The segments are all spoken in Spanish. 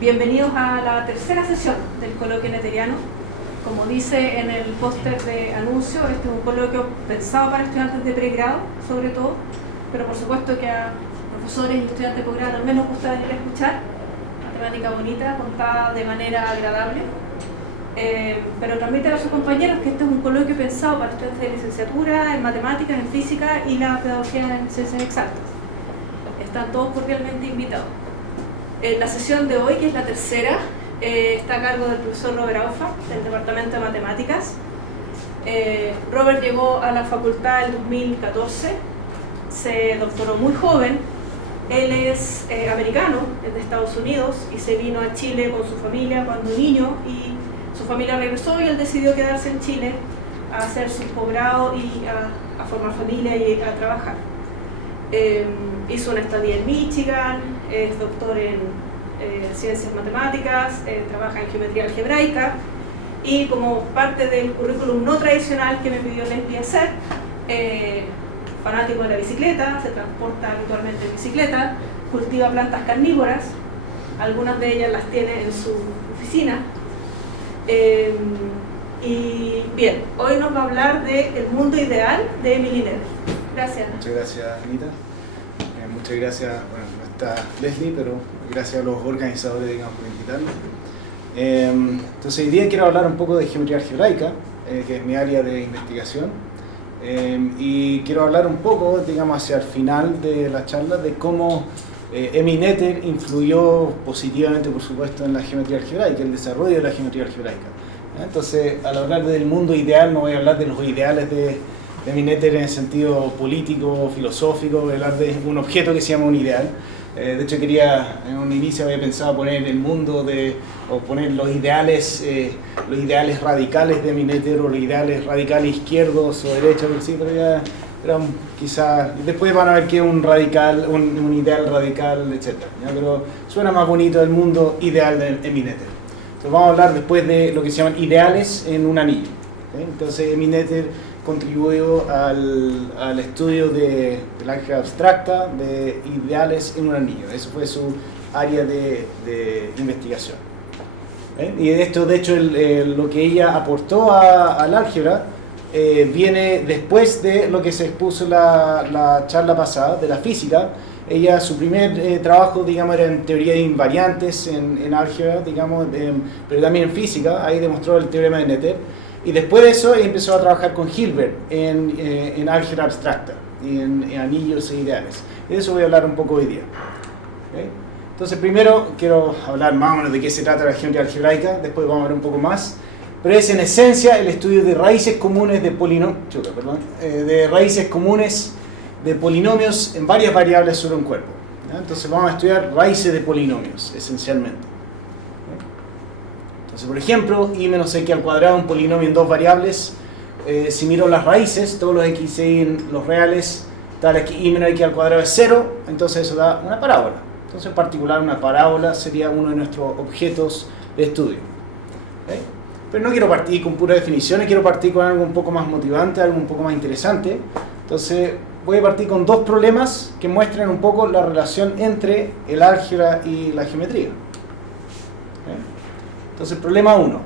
Bienvenidos a la tercera sesión del coloquio neteriano. Como dice en el póster de anuncio, este es un coloquio pensado para estudiantes de pregrado, sobre todo, pero por supuesto que a profesores y estudiantes de posgrado también nos gusta venir a escuchar matemática bonita, contada de manera agradable. Pero transmite a sus compañeros que este es un coloquio pensado para estudiantes de licenciatura en matemáticas, en física y la pedagogía en ciencias exactas. Están todos cordialmente invitados. La sesión de hoy, que es la tercera, está a cargo del profesor Robert Aufa, del Departamento de Matemáticas. Robert llegó a la facultad en 2014, se doctoró muy joven. Él es americano, es de Estados Unidos, y se vino a Chile con su familia cuando niño, y su familia regresó y él decidió quedarse en Chile a hacer su posgrado y a formar familia y a trabajar. Hizo una estadía en Michigan, es doctor en ciencias matemáticas, trabaja en geometría algebraica, y como parte del currículum no tradicional que me pidió Leslie hacer, fanático de la bicicleta, se transporta habitualmente en bicicleta, cultiva plantas carnívoras, algunas de ellas las tiene en su oficina. Y bien, hoy nos va a hablar de El mundo ideal de Emily Nether. Gracias. Muchas gracias, Anita. Muchas gracias, bueno, no está Leslie, pero gracias a los organizadores, digamos, por invitarme. Entonces, hoy día quiero hablar un poco de geometría algebraica, que es mi área de investigación, y quiero hablar un poco, digamos, hacia el final de la charla, de cómo Emily Nether influyó positivamente, por supuesto, en la geometría algebraica, el desarrollo de la geometría algebraica. Entonces, al hablar del mundo ideal, no voy a hablar de los ideales de Emily Nether en el sentido político, filosófico, voy a hablar de un objeto que se llama un ideal. De hecho, en un inicio había pensado poner el mundo o poner los ideales radicales de Emily Nether, o los ideales radicales izquierdos o derechos, sí, pero ya quizás después van a ver que es un radical, un ideal radical, etc. ¿ya? Pero suena más bonito el mundo ideal de Emily Nether. Entonces vamos a hablar después de lo que se llaman ideales en un anillo. ¿okay? Entonces Emily Nether contribuyó al estudio del álgebra abstracta de ideales en un anillo. Eso fue su área de investigación. Y esto, de hecho, lo que ella aportó al álgebra viene después de lo que se expuso la charla pasada, de la física. Su primer trabajo, digamos, era en teoría de invariantes, en álgebra, digamos, pero también en física. Ahí demostró el teorema de Nether. Y después de eso empezó a trabajar con Hilbert en álgebra abstracta, en anillos e ideales. Y de eso voy a hablar un poco hoy día. ¿Okay? Entonces, primero quiero hablar más o menos de qué se trata la geometría algebraica, después vamos a ver un poco más. Pero es en esencia el estudio de raíces comunes de raíces comunes de polinomios en varias variables sobre un cuerpo. ¿ya? Entonces vamos a estudiar raíces de polinomios, esencialmente. Entonces, por ejemplo, i menos x al cuadrado, un polinomio en dos variables. Si miro las raíces, todos los x y los reales, tal que i menos x al cuadrado es 0, entonces eso da una parábola. Entonces, en particular, una parábola sería uno de nuestros objetos de estudio. ¿Okay? Pero no quiero partir con puras definiciones, quiero partir con algo un poco más motivante, algo un poco más interesante. Entonces, voy a partir con dos problemas que muestran un poco la relación entre el álgebra y la geometría. ¿Okay? Entonces, problema 1.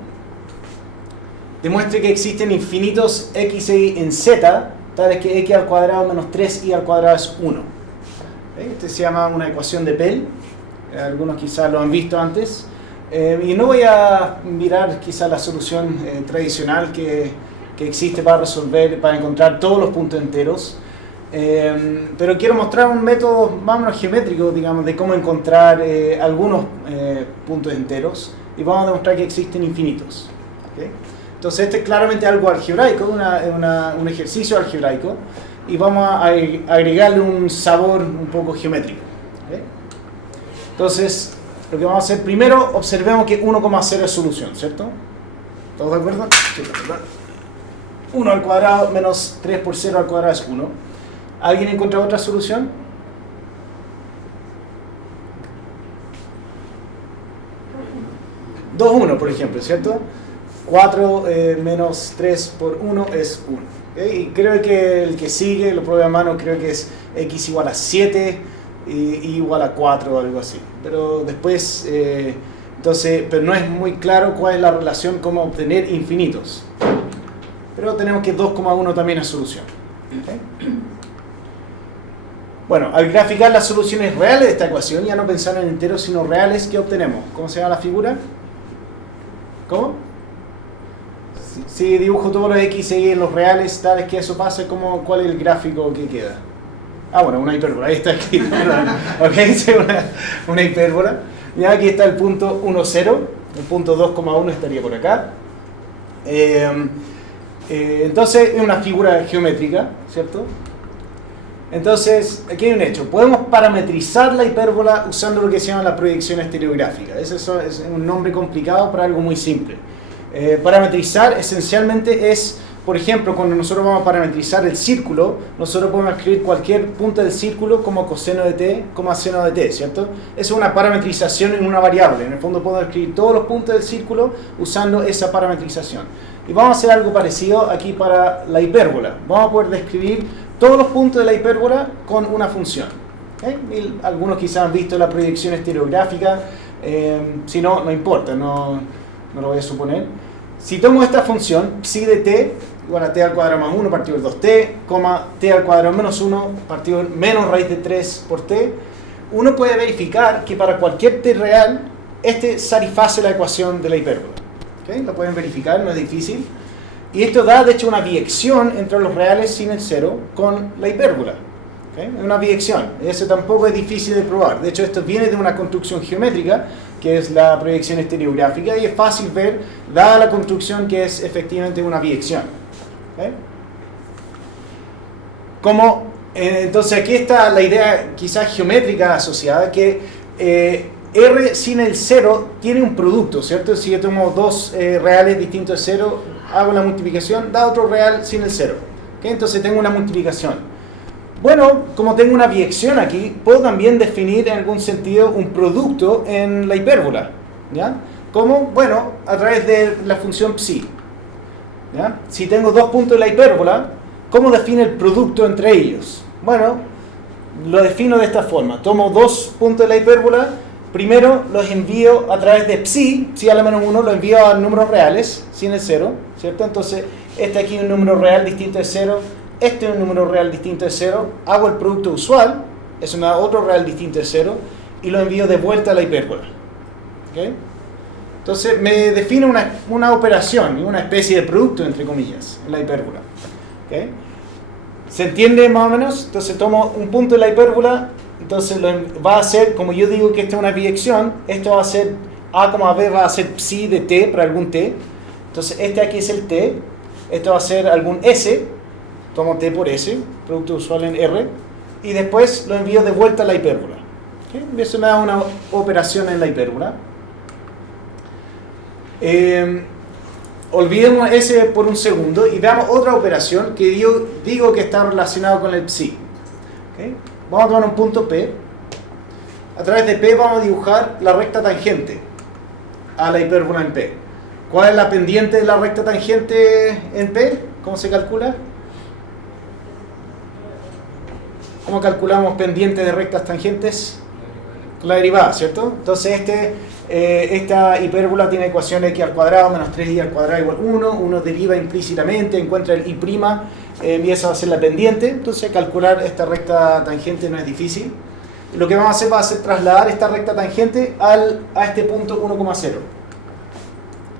Demuestre que existen infinitos x e y en z, tales que x al cuadrado menos 3y al cuadrado es 1. ¿Okay? Este se llama una ecuación de Pell. Algunos quizás lo han visto antes. Y no voy a mirar quizás la solución tradicional que existe para encontrar todos los puntos enteros. Pero quiero mostrar un método más o menos geométrico, digamos, de cómo encontrar algunos puntos enteros. Y vamos a demostrar que existen infinitos. ¿Okay? Entonces este es claramente algo algebraico, un ejercicio algebraico, y vamos a agregarle un sabor un poco geométrico. ¿Okay? Entonces, lo que vamos a hacer primero, observemos que 1,0 es solución, ¿cierto? ¿Todos de acuerdo? Sí, 1 al cuadrado menos 3 por 0 al cuadrado es 1. ¿Alguien encuentra otra solución? 2,1 por ejemplo, ¿cierto? 4 menos 3 por 1 es 1. ¿Okay? Y creo que el que sigue, lo prueba a mano, creo que es x igual a 7 y igual a 4 o algo así. Pero después Entonces, pero no es muy claro cuál es la relación cómo obtener infinitos. Pero tenemos que 2,1 también es solución. ¿Okay? Bueno, al graficar las soluciones reales de esta ecuación, ya no pensar en enteros sino reales, ¿qué obtenemos? ¿Cómo se llama la figura? ¿Cómo? Si dibujo todos los x y en los reales, tales que eso pase, ¿cuál es el gráfico que queda? Ah, bueno, una hipérbola, ahí está aquí. Ok, una hipérbola. Ya aquí está el punto 1, 0, el punto 2,1 estaría por acá. Entonces es una figura geométrica, ¿cierto? Entonces, aquí hay un hecho. Podemos parametrizar la hipérbola usando lo que se llama la proyección estereográfica. Ese es un nombre complicado para algo muy simple. Parametrizar esencialmente es, por ejemplo, cuando nosotros vamos a parametrizar el círculo, nosotros podemos escribir cualquier punto del círculo como coseno de t, como seno de t, ¿cierto? Eso es una parametrización en una variable. En el fondo podemos escribir todos los puntos del círculo usando esa parametrización. Y vamos a hacer algo parecido aquí para la hipérbola. Vamos a poder describir todos los puntos de la hipérbola con una función. ¿Okay? Y algunos quizás han visto la proyección estereográfica. Si no, no importa, no lo voy a suponer. Si tomo esta función, psi de t igual a t al cuadrado más 1 partido por 2t, t al cuadrado menos 1 partido por menos raíz de 3 por t, uno puede verificar que para cualquier t real, este satisface la ecuación de la hipérbola. ¿Okay? Lo pueden verificar, no es difícil. Y esto da, de hecho, una biyección entre los reales sin el 0 con la hipérbola. ¿Okay? Es una biyección. Eso tampoco es difícil de probar. De hecho, esto viene de una construcción geométrica, que es la proyección estereográfica, y es fácil ver, dada la construcción, que es efectivamente una biyección. ¿Okay? Entonces, aquí está la idea quizás geométrica asociada, que R sin el 0 tiene un producto, ¿cierto? Si yo tomo dos reales distintos de 0, hago la multiplicación, da otro real sin el 0. ¿Okay? Entonces tengo una multiplicación. Bueno, como tengo una biyección aquí, puedo también definir en algún sentido un producto en la hipérbola. ¿Ya? ¿Cómo? Bueno, a través de la función psi. ¿Ya? Si tengo dos puntos de la hipérbola, ¿cómo define el producto entre ellos? Bueno, lo defino de esta forma. Tomo dos puntos de la hipérbola, primero los envío a través de psi a la menos 1, lo envío a números reales, sin el 0, ¿cierto? Entonces, este aquí es un número real distinto de 0, este es un número real distinto de 0, hago el producto usual, es otro real distinto de 0, y lo envío de vuelta a la hipérbola. ¿Okay? Entonces, me define una operación, una especie de producto, entre comillas, en la hipérbola. ¿Okay? ¿Se entiende más o menos? Entonces, tomo un punto de la hipérbola. Entonces va a ser, como yo digo que esta es una biyección, esto va a ser a, b va a ser psi de t para algún t. Entonces este aquí es el t, esto va a ser algún s, tomo t por s, producto usual en r, y después lo envío de vuelta a la hipérbola. ¿Okay? Eso me da una operación en la hipérbola. Olvidemos ese por un segundo y veamos otra operación que yo digo que está relacionada con el psi. ¿Okay? Vamos a tomar un punto P. A través de P vamos a dibujar la recta tangente a la hipérbola en P. ¿Cuál es la pendiente de la recta tangente en P? ¿Cómo se calcula? ¿Cómo calculamos pendiente de rectas tangentes? Con la derivada, ¿cierto? Entonces esta hipérbola tiene ecuación x al cuadrado menos 3y al cuadrado igual 1. Uno deriva implícitamente, encuentra el y', y esa va a ser la pendiente. Entonces calcular esta recta tangente no es difícil. Lo que vamos a hacer va a ser trasladar esta recta tangente a este punto 1,0.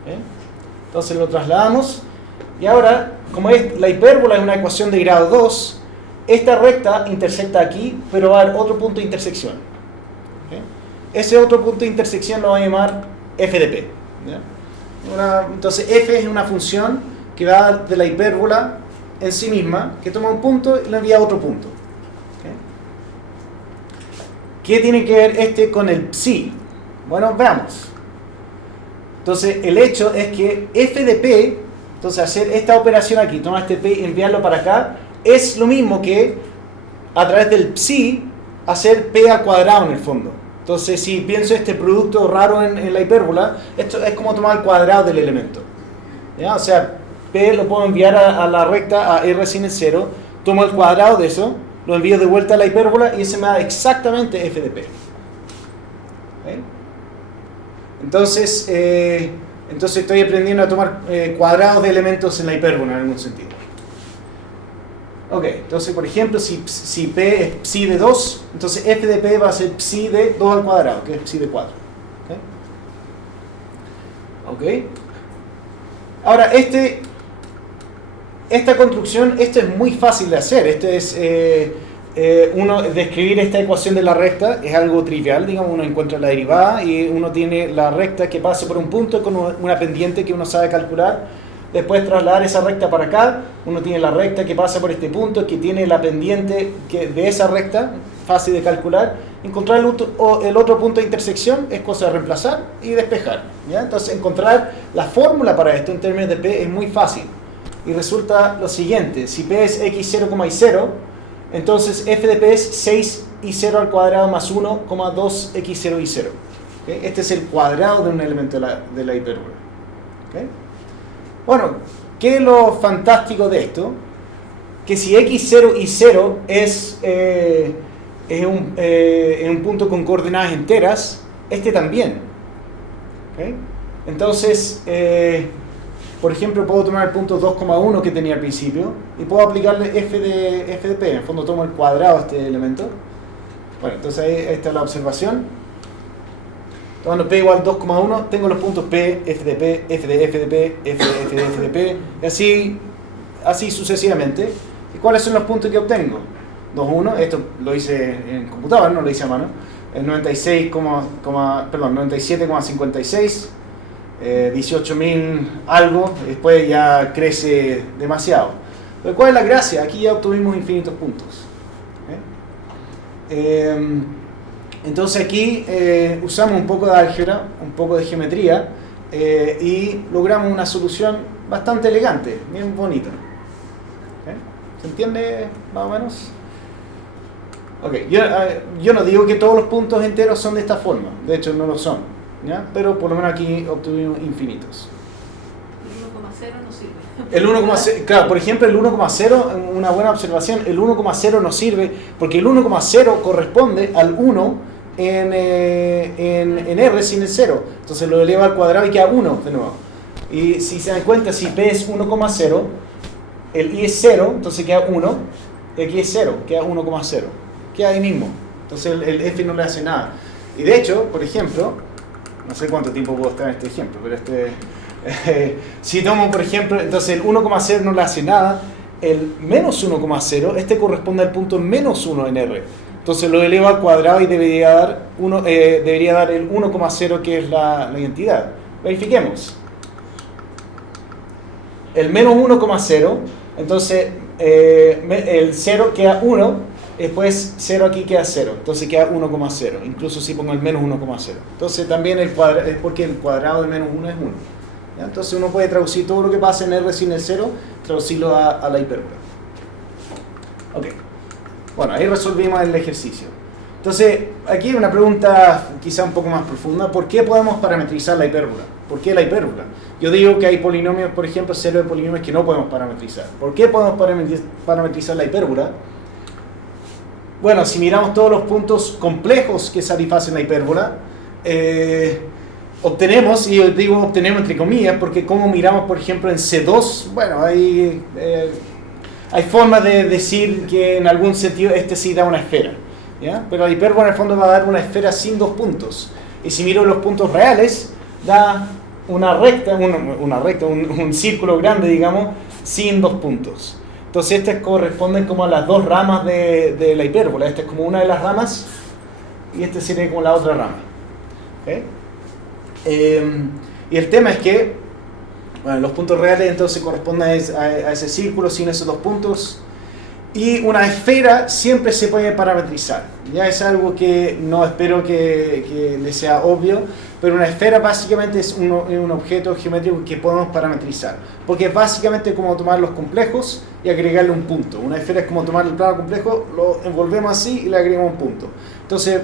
¿Okay? Entonces lo trasladamos. Y ahora, como la hipérbola es una ecuación de grado 2, esta recta intersecta aquí, pero va a haber otro punto de intersección. ¿Okay? Ese otro punto de intersección lo vamos a llamar f de p. Entonces f es una función que va de la hipérbola en sí misma, que toma un punto y lo envía a otro punto. ¿Okay? ¿Qué tiene que ver con el psi? Bueno, veamos. Entonces el hecho es que f de p, entonces hacer esta operación aquí, tomar este p y enviarlo para acá, es lo mismo que a través del psi hacer p al cuadrado en el fondo. Entonces, si pienso este producto raro en la hipérbola, esto es como tomar el cuadrado del elemento. ¿Ya? O sea, p lo puedo enviar a la recta, a r sin el 0, tomo el cuadrado de eso, lo envío de vuelta a la hipérbola y ese me da exactamente f de p. ¿Okay? Entonces estoy aprendiendo a tomar cuadrados de elementos en la hipérbola en algún sentido. Ok, entonces por ejemplo, si P es psi de 2, entonces f de P va a ser psi de 2 al cuadrado, que es psi de 4. Ok. Ahora, esta construcción, esto es muy fácil de hacer. Describir esta ecuación de la recta es algo trivial. Digamos, uno encuentra la derivada y uno tiene la recta que pasa por un punto con una pendiente que uno sabe calcular. Después trasladar esa recta para acá, uno tiene la recta que pasa por este punto, que tiene la pendiente de esa recta, fácil de calcular. Encontrar el otro punto de intersección es cosa de reemplazar y despejar, ¿ya? Entonces encontrar la fórmula para esto en términos de P es muy fácil. Y resulta lo siguiente: si P es x0, y 0, entonces f de P es 6 y 0 al cuadrado más 1, 2 x0 y 0. ¿Okay? Este es el cuadrado de un elemento de la hipérbola. ¿Okay? Bueno, ¿qué es lo fantástico de esto? Que si x0 y 0 es un punto con coordenadas enteras, este también. ¿Okay? Entonces, por ejemplo, puedo tomar el punto 2,1 que tenía al principio y puedo aplicarle f de P. En el fondo tomo el cuadrado de este elemento. Bueno, entonces ahí está la observación. Tomando P igual 2,1, tengo los puntos P, f de P, f de f de P, f de P, y así sucesivamente. ¿Y cuáles son los puntos que obtengo? 2,1, esto lo hice en computador, no lo hice a mano. El 97,56, 18.000 algo, después ya crece demasiado. Pero ¿cuál es la gracia? Aquí ya obtuvimos infinitos puntos. Entonces aquí usamos un poco de álgebra, un poco de geometría y logramos una solución bastante elegante, bien bonita. ¿Se entiende más o menos? Okay. Yo no digo que todos los puntos enteros son de esta forma, de hecho no lo son, ¿ya? Pero por lo menos aquí obtuvimos infinitos. El 1,0 no sirve. El 1,0, claro, por ejemplo, el 1,0, una buena observación, el 1,0 no sirve porque el 1,0 corresponde al 1 en R sin el 0. Entonces lo eleva al cuadrado y queda 1 de nuevo. Y si se dan cuenta, si P es 1,0, el I es 0, entonces queda 1, y aquí es 0, queda 1,0. Queda ahí mismo. Entonces el F no le hace nada. Y de hecho, por ejemplo, no sé cuánto tiempo puedo estar en este ejemplo, pero si tomo, por ejemplo, entonces el 1,0 no le hace nada, el menos 1,0, este corresponde al punto menos 1 en R. Entonces lo elevo al cuadrado y debería dar el 1,0 que es la identidad. Verifiquemos. El menos 1,0, entonces el 0 queda 1, después 0 aquí queda 0, entonces queda 1,0, incluso si pongo el menos 1,0. Entonces también es porque el cuadrado de menos 1 es 1. ¿Ya? Entonces uno puede traducir todo lo que pasa en R sin el 0, traducirlo a la hipérbola. Ok. Bueno, ahí resolvimos el ejercicio. Entonces, aquí hay una pregunta quizá un poco más profunda. ¿Por qué podemos parametrizar la hipérbola? ¿Por qué la hipérbola? Yo digo que hay polinomios, por ejemplo, serie de polinomios que no podemos parametrizar. ¿Por qué podemos parametrizar la hipérbola? Bueno, si miramos todos los puntos complejos que satisfacen la hipérbola, obtenemos, y yo digo obtenemos entre comillas, porque como miramos, por ejemplo, en C2, bueno, hay formas de decir que en algún sentido este sí da una esfera, ¿ya? Pero la hipérbola en el fondo va a dar una esfera sin dos puntos. Y si miro los puntos reales, da una recta, un círculo grande, digamos, sin dos puntos. Entonces estas corresponden como a las dos ramas de la hipérbola. Esta es como una de las ramas y esta sería como la otra rama. ¿Okay? Y el tema es que bueno, los puntos reales entonces corresponden a ese círculo sin esos dos puntos. Y una esfera siempre se puede parametrizar. Ya es algo que no espero que les sea obvio, pero una esfera básicamente es un objeto geométrico que podemos parametrizar. Porque es básicamente como tomar los complejos y agregarle un punto. Una esfera es como tomar el plano complejo, lo envolvemos así y le agregamos un punto. Entonces,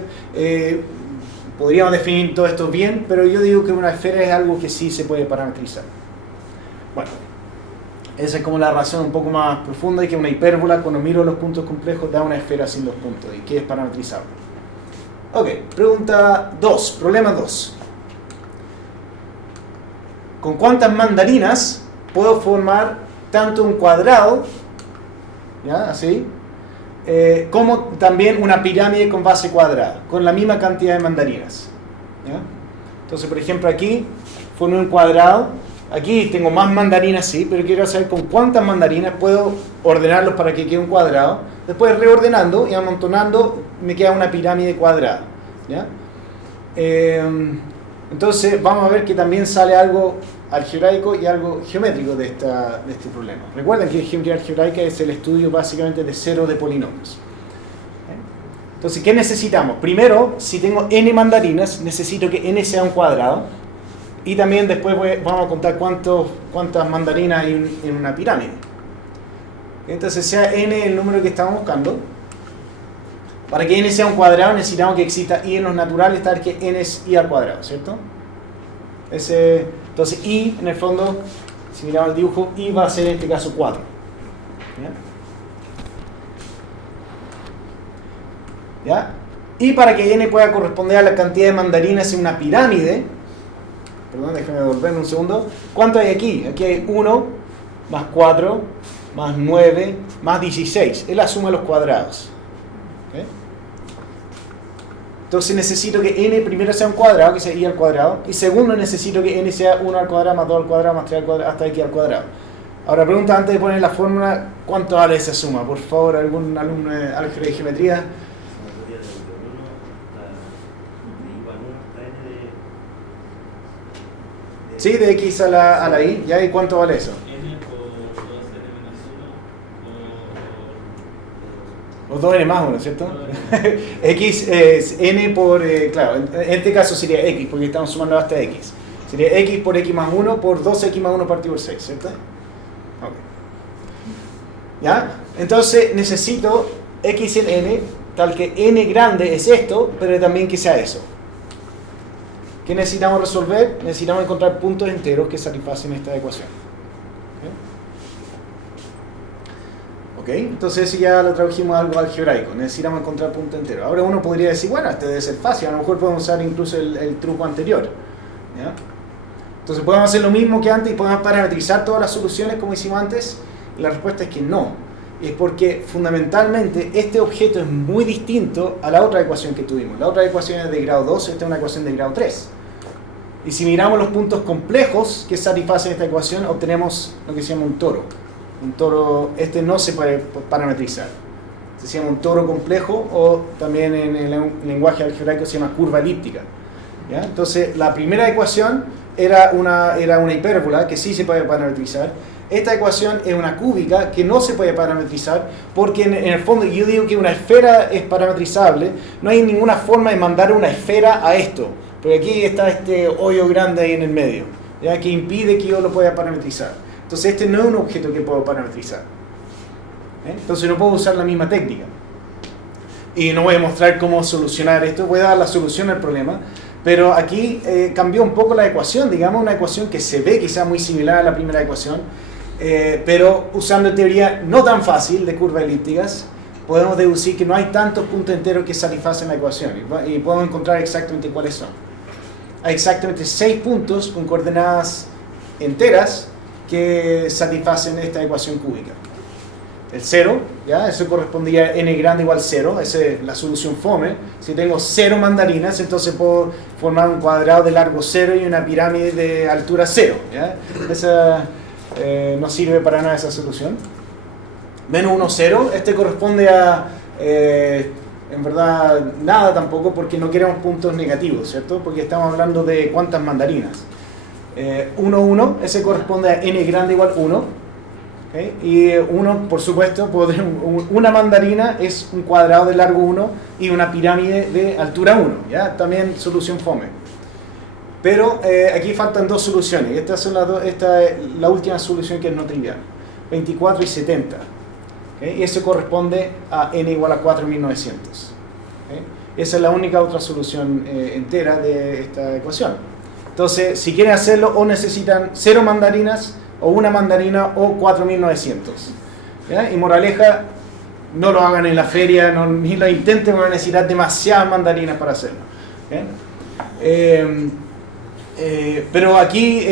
podríamos definir todo esto bien, pero yo digo que una esfera es algo que sí se puede parametrizar. Bueno, esa es como la razón un poco más profunda, y que una hipérbola, cuando miro los puntos complejos, da una esfera sin dos puntos, y que es parametrizable. Ok, pregunta 2, problema 2. con cuántas mandarinas puedo formar tanto un cuadrado, ¿ya? Así, como también una pirámide con base cuadrada, con la misma cantidad de mandarinas, ¿ya? Entonces, por ejemplo, aquí formé un cuadrado, aquí tengo más mandarinas, sí, pero quiero saber con cuántas mandarinas puedo ordenarlos para que quede un cuadrado. Después, reordenando y amontonando, me queda una pirámide cuadrada, ¿ya? Entonces, vamos a ver que también sale algo algebraico y algo geométrico de este problema. Recuerden que geometría algebraica es el estudio básicamente de cero de polinomios. Entonces, ¿qué necesitamos? Primero, si tengo n mandarinas, necesito que n sea un cuadrado. Y también después vamos a contar cuántas mandarinas hay en una pirámide. Entonces, sea n el número que estamos buscando. Para que n sea un cuadrado, necesitamos que exista i en los naturales, tal que n es i al cuadrado, ¿cierto? Entonces, i, en el fondo, si miramos el dibujo, i va a ser en este caso 4. ¿Ya? Y para que n pueda corresponder a la cantidad de mandarinas en una pirámide, perdón, déjame volverme un segundo, ¿cuánto hay aquí? Aquí hay 1 más 4 más 9 más 16. Es la suma de los cuadrados. ¿Okay? Entonces necesito que n primero sea un cuadrado, que sea i al cuadrado, y segundo necesito que n sea 1 al cuadrado más 2 al cuadrado más 3 al cuadrado hasta x al cuadrado. Ahora pregunta antes de poner la fórmula, ¿cuánto vale esa suma? Por favor, algún alumno de álgebra y geometría. Sí, de x a la y, ¿ya? ¿Y cuánto vale eso? N por 2n menos 1 O 2n más 1, ¿cierto? X es n por, claro, en este caso sería x, porque estamos sumando hasta x. Sería x por x más 1 por 2x más 1 partido por 6, ¿cierto? Okay. ¿Ya? Entonces necesito x en n, tal que n grande es esto, pero también que sea eso. ¿Qué necesitamos resolver? Necesitamos encontrar puntos enteros que satisfacen esta ecuación. ¿Ok? Entonces eso ya lo tradujimos a algo algebraico. Necesitamos encontrar puntos enteros. Ahora uno podría decir, bueno, este debe ser fácil. A lo mejor podemos usar incluso el truco anterior. ¿Ya? Entonces podemos hacer lo mismo que antes y podemos parametrizar todas las soluciones como hicimos antes. Y la respuesta es que no. Y es porque fundamentalmente este objeto es muy distinto a la otra ecuación que tuvimos. La otra ecuación es de grado 2, esta es una ecuación de grado 3. Y si miramos los puntos complejos que satisfacen esta ecuación, obtenemos lo que se llama un toro. Un toro, este no se puede parametrizar. Se llama un toro complejo o también en el lenguaje algebraico se llama curva elíptica. ¿Ya? Entonces la primera ecuación era una hipérbola que sí se puede parametrizar. Esta ecuación es una cúbica que no se puede parametrizar porque en el fondo yo digo que una esfera es parametrizable. No hay ninguna forma de mandar una esfera a esto. Porque aquí está este hoyo grande ahí en el medio, ¿ya? Que impide que yo lo pueda parametrizar. Entonces este no es un objeto que puedo parametrizar. Entonces no puedo usar la misma técnica. Y no voy a mostrar cómo solucionar esto. Voy a dar la solución al problema. Pero aquí cambió un poco la ecuación. Digamos una ecuación que se ve quizá muy similar a la primera ecuación. Pero usando teoría no tan fácil de curvas elípticas, podemos deducir que no hay tantos puntos enteros que satisfacen la ecuación. Y podemos encontrar exactamente cuáles son. Hay exactamente 6 puntos con coordenadas enteras que satisfacen esta ecuación cúbica. El 0, ¿ya? Eso correspondía a n grande igual 0, esa es la solución fome. Si tengo 0 mandarinas, entonces puedo formar un cuadrado de largo 0 y una pirámide de altura 0. ¿Ya? Esa no sirve para nada esa solución. Menos 1, 0, este corresponde a, en verdad, nada tampoco, porque no queremos puntos negativos, ¿cierto? Porque estamos hablando de cuántas mandarinas. 1, 1, ese corresponde a n grande igual 1. ¿Okay? Y 1, por supuesto, una mandarina es un cuadrado de largo 1 y una pirámide de altura 1. ¿Ya? También solución fome. Pero aquí faltan dos soluciones. Estas son esta es la última solución que es no trivial. 24 y 70. ¿Okay? Y eso corresponde a n igual a 4900. ¿Okay? Esa es la única otra solución entera de esta ecuación. Entonces, si quieren hacerlo, o necesitan 0 mandarinas, o una mandarina, o 4900. ¿Ya? Y moraleja, no lo hagan en la feria, ni lo intenten, van a necesitar demasiadas mandarinas para hacerlo. ¿Okay? Pero aquí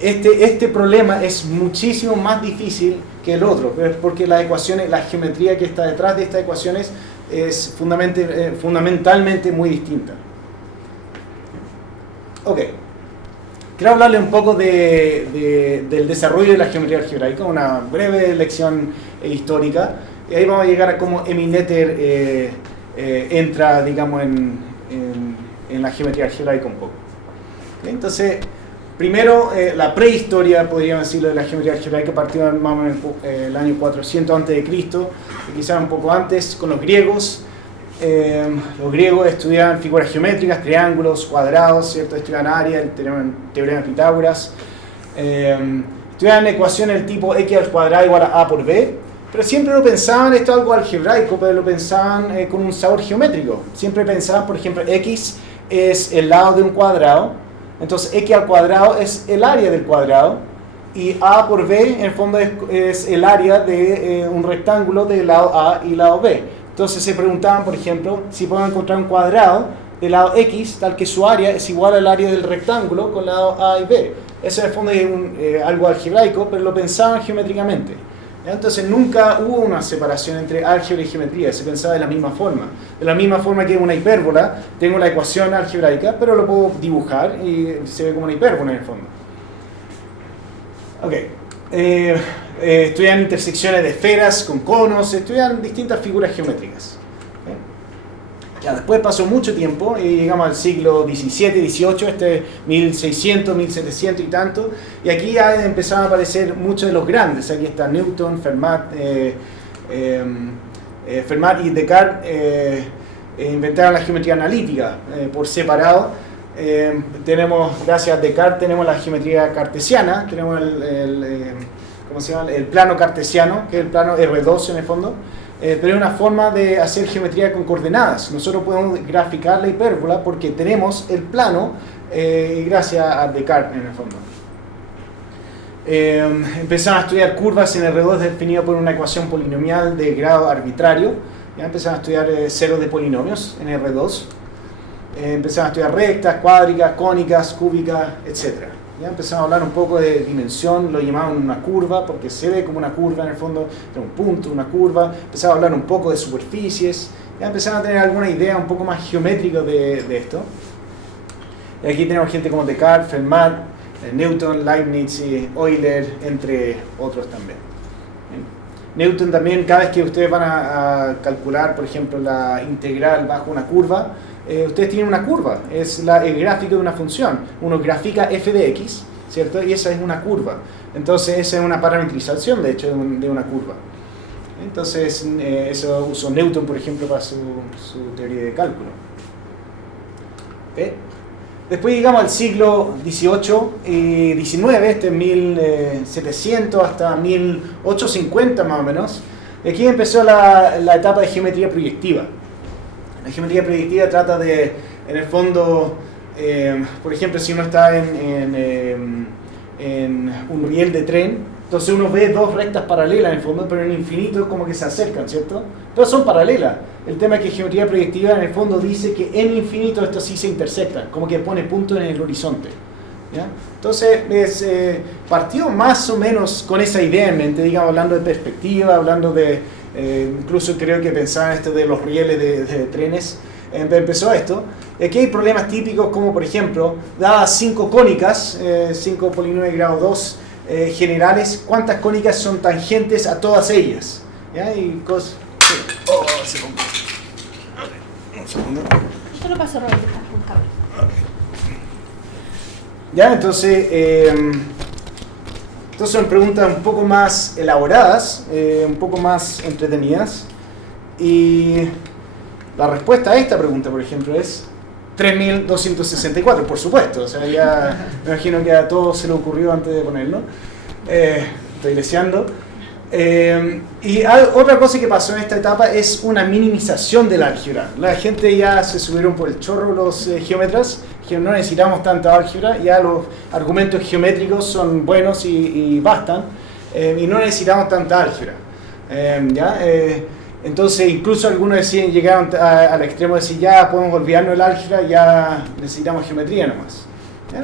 este problema es muchísimo más difícil que el otro, porque las ecuaciones, la geometría que está detrás de estas ecuaciones es fundamentalmente muy distinta. Ok. Quiero hablarle un poco del desarrollo de la geometría algebraica, una breve lección histórica, y ahí vamos a llegar a cómo Emil Noether entra, digamos, en la geometría algebraica un poco. ¿Okay? Entonces, primero, la prehistoria, podríamos decirlo, de la geometría algebraica partió más o menos el año 400 a.C., quizás un poco antes, con los griegos. Los griegos estudiaban figuras geométricas, triángulos, cuadrados, ¿cierto? Estudiaban área, el teorema de Pitágoras. Estudiaban ecuaciones del tipo x al cuadrado igual a a por b, pero siempre lo pensaban, esto es algo algebraico, pero lo pensaban con un sabor geométrico. Siempre pensaban, por ejemplo, x es el lado de un cuadrado, entonces x al cuadrado es el área del cuadrado, y a por b en el fondo es el área de un rectángulo del lado a y lado b. Entonces se preguntaban, por ejemplo, si pueden encontrar un cuadrado del lado x, tal que su área es igual al área del rectángulo con el lado a y b. Eso en el fondo es algo algebraico, pero lo pensaban geométricamente. ¿Ya? Entonces nunca hubo una separación entre álgebra y geometría, se pensaba de la misma forma. De la misma forma que una hipérbola, tengo la ecuación algebraica, pero lo puedo dibujar y se ve como una hipérbola en el fondo. Ok. Estudian intersecciones de esferas con conos, estudian distintas figuras geométricas. Ya, después pasó mucho tiempo y llegamos al siglo XVII, XVIII, 1600, 1700 y tanto, y aquí ya empezaron a aparecer muchos de los grandes. Aquí está Newton, Fermat y Descartes inventaron la geometría analítica por separado. Gracias a Descartes tenemos la geometría cartesiana, tenemos ¿cómo se llama? El plano cartesiano, que es el plano R2 en el fondo, pero es una forma de hacer geometría con coordenadas. Nosotros podemos graficar la hipérbola porque tenemos el plano gracias a Descartes en el fondo. Empezaron a estudiar curvas en R2 definidas por una ecuación polinomial de grado arbitrario. Ya empezaron a estudiar ceros de polinomios en R2. Empezaron a estudiar rectas, cuádricas, cónicas, cúbicas, etc. Ya empezamos a hablar un poco de dimensión, lo llamaban una curva, porque se ve como una curva en el fondo, de un punto, una curva. Empezamos a hablar un poco de superficies, ya empezaron a tener alguna idea un poco más geométrica de esto. Y aquí tenemos gente como Descartes, Fermat, Newton, Leibniz, Euler, entre otros también. Newton también, cada vez que ustedes van a calcular, por ejemplo, la integral bajo una curva, ustedes tienen una curva, es el gráfico de una función. Uno grafica f de x, ¿cierto? Y esa es una curva. Entonces esa es una parametrización, de hecho, de una curva. Entonces eso usó Newton, por ejemplo, para su teoría de cálculo. ¿Okay? Después llegamos al siglo XVIII y XIX, 1700 hasta 1850 más o menos. Y aquí empezó la etapa de geometría proyectiva. La geometría proyectiva trata de, en el fondo, por ejemplo, si uno está en un riel de tren, entonces uno ve dos rectas paralelas en el fondo, pero en el infinito es como que se acercan, ¿cierto? Pero son paralelas. El tema es que geometría proyectiva en el fondo dice que en infinito estos sí se intersectan, como que pone puntos en el horizonte. ¿Ya? Entonces partió más o menos con esa idea en mente, digamos, hablando de perspectiva, hablando de, incluso creo que pensaban esto de los rieles de trenes, empezó esto. Aquí hay problemas típicos como, por ejemplo, dadas 5 cónicas, 5 polinomios de grado 2 generales, ¿cuántas cónicas son tangentes a todas ellas? ¿Ya? Y cosas... Oh, se rompió. Un segundo. Esto lo pasó Roberto, está con cable. Ya, entonces son preguntas un poco más elaboradas, un poco más entretenidas, y la respuesta a esta pregunta, por ejemplo, es 3264, por supuesto. O sea, ya me imagino que a todos se le ocurrió antes de ponerlo. Estoy deseando. Y otra cosa que pasó en esta etapa es una minimización del álgebra. La gente ya se subieron por el chorro, los geómetras, que no necesitamos tanta álgebra, ya los argumentos geométricos son buenos y bastan, y no necesitamos tanta álgebra. Entonces incluso algunos llegaron al extremo de decir ya podemos olvidarnos del álgebra, ya necesitamos geometría nomás.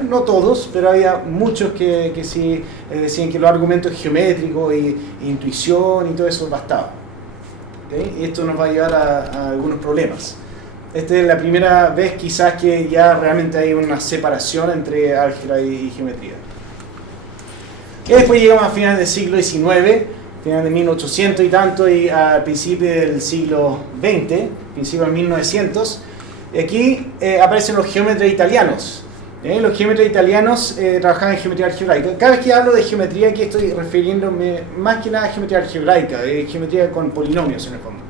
No todos, pero había muchos que sí decían que los argumentos geométricos e intuición y todo eso bastaba. ¿Okay? Y esto nos va a llevar a algunos problemas. Esta es la primera vez quizás que ya realmente hay una separación entre álgebra y geometría. Y después llegamos a finales del siglo XIX, finales de 1800 y tanto, y al principio del siglo XX, principio de 1900, y aquí aparecen los geómetras italianos. Los geómetras italianos trabajaban en geometría algebraica. Cada vez que hablo de geometría aquí estoy refiriéndome más que nada a geometría algebraica, geometría con polinomios en el fondo.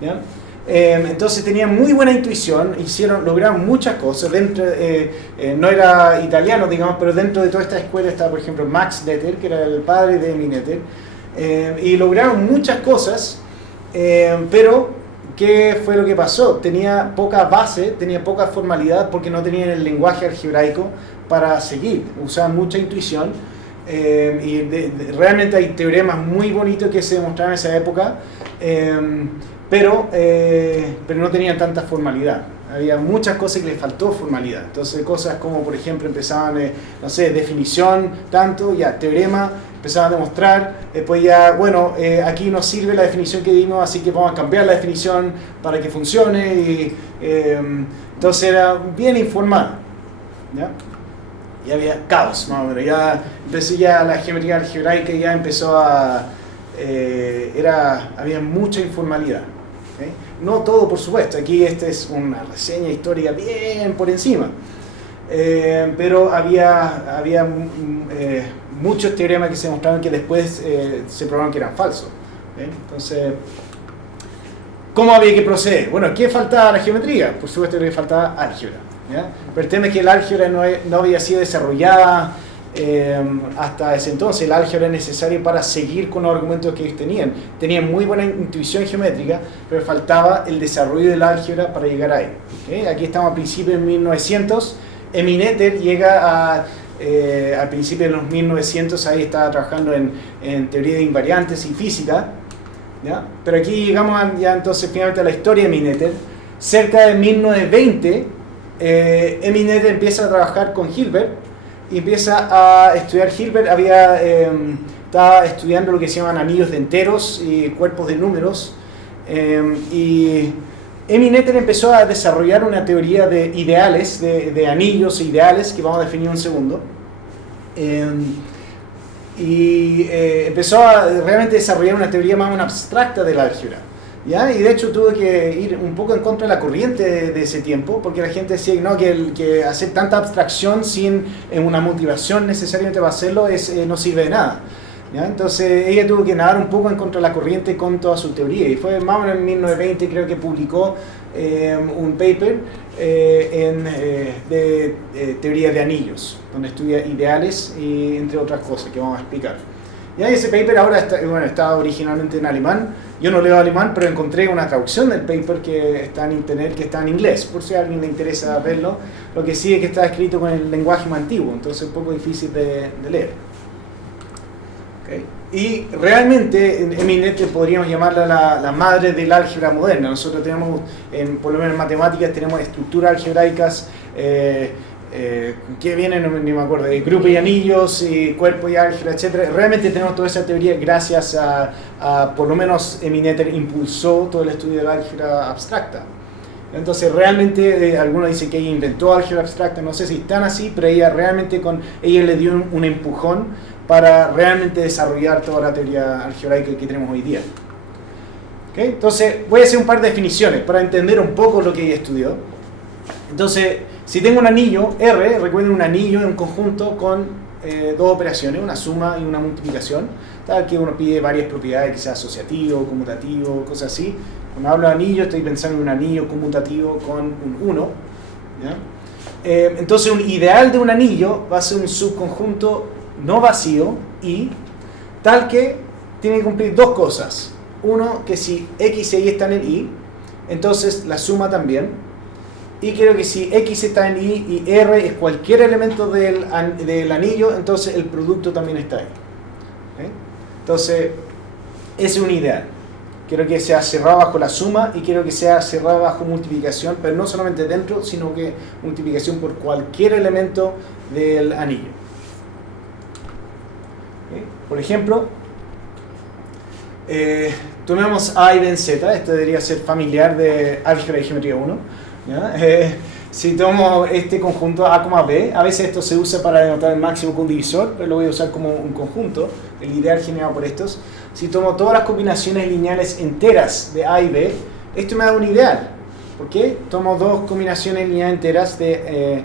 ¿Ya? Entonces tenían muy buena intuición, lograron muchas cosas. No era italiano, digamos, pero dentro de toda esta escuela estaba, por ejemplo, Max Noether, que era el padre de Emmy Noether, y lograron muchas cosas, pero ¿qué fue lo que pasó? Tenía poca base, tenía poca formalidad porque no tenían el lenguaje algebraico para seguir, usaban mucha intuición, y realmente hay teoremas muy bonitos que se demostraron en esa época, pero no tenían tanta formalidad. Había muchas cosas que les faltó formalidad. Entonces cosas como, por ejemplo, empezaban, no sé, definición, tanto, ya, teorema, empezaban a demostrar, después ya, bueno, aquí nos sirve la definición que dimos, así que vamos a cambiar la definición para que funcione, y entonces era bien informal, ¿ya? Y había caos, más o menos. Ya la geometría algebraica ya empezó a... había mucha informalidad. ¿Okay? No todo, por supuesto, aquí esta es una reseña histórica bien por encima, pero había muchos teoremas que se mostraron que después se probaron que eran falsos. ¿Okay? Entonces, ¿cómo había que proceder? Bueno, ¿qué faltaba a la geometría? Por supuesto que faltaba álgebra, ¿ya? Pero el tema es que el álgebra no había sido desarrollada hasta ese entonces. El álgebra es necesario para seguir con los argumentos que ellos tenían. Tenían muy buena intuición geométrica, pero faltaba el desarrollo del álgebra para llegar ahí. ¿Okay? Aquí estamos a principios de 1900. Emmy Noether llega al principio de los 1900, ahí estaba trabajando en teoría de invariantes y física, ¿ya? Pero aquí llegamos ya entonces finalmente a la historia de Emmy Noether. Cerca de 1920, Emmy Noether empieza a trabajar con Hilbert y empieza a estudiar. Hilbert estaba estudiando lo que se llaman anillos de enteros y cuerpos de números, y Emmy Noether empezó a desarrollar una teoría de ideales, de anillos e ideales, que vamos a definir en un segundo, y empezó a realmente desarrollar una teoría más abstracta del álgebra. ¿Ya? Y de hecho tuve que ir un poco en contra de la corriente de ese tiempo, porque la gente decía no, que hacer tanta abstracción sin una motivación necesariamente para hacerlo no sirve de nada. ¿Ya? Entonces ella tuvo que nadar un poco en contra de la corriente con toda su teoría, y fue más o menos en 1920 creo que publicó un paper de teoría de anillos, donde estudia ideales y entre otras cosas que vamos a explicar. Ya, ese paper ahora está originalmente en alemán. Yo no leo alemán, pero encontré una traducción del paper que está en internet, que está en inglés, por si a alguien le interesa verlo. Lo que sí es que está escrito con el lenguaje más antiguo, entonces es un poco difícil de leer. Okay. Y realmente Emmy Noether podríamos llamarla la madre del álgebra moderna. Nosotros tenemos, por lo menos en matemáticas, tenemos estructuras algebraicas que vienen, ni me acuerdo, de grupo y anillos, y cuerpo y álgebra, etc. Realmente tenemos toda esa teoría gracias a por lo menos Emmy Noether impulsó todo el estudio de la álgebra abstracta. Entonces realmente algunos dicen que ella inventó álgebra abstracta, no sé si están así, pero ella realmente ella le dio un empujón para realmente desarrollar toda la teoría algebraica que tenemos hoy día. ¿Okay? Entonces voy a hacer un par de definiciones para entender un poco lo que ella estudió. Entonces, si tengo un anillo R, recuerden, un anillo es un conjunto con dos operaciones, una suma y una multiplicación, tal que uno pide varias propiedades, que sea asociativo, conmutativo, cosas así. Cuando hablo de anillo estoy pensando en un anillo conmutativo con un 1, ¿ya? Entonces un ideal de un anillo va a ser un subconjunto no vacío y tal que tiene que cumplir dos cosas. Uno, que si X y Y están en Y, entonces la suma también. Y creo que si X está en Y y R es cualquier elemento del anillo, entonces el producto también está ahí. ¿Okay? Entonces, ese es un ideal. quiero que sea cerrado bajo la suma y quiero que sea cerrado bajo multiplicación, pero no solamente dentro, sino que multiplicación por cualquier elemento del anillo. ¿Okay? Por ejemplo, tomemos A y B en Z, esto debería ser familiar de álgebra y geometría 1. ¿Ya? Si tomo este conjunto A, B, a veces esto se usa para denotar el máximo con un divisor, pero lo voy a usar como un conjunto, el ideal generado por estos. Si tomo todas las combinaciones lineales enteras de A y B, esto me da un ideal. ¿Por qué? Tomo dos combinaciones lineales enteras de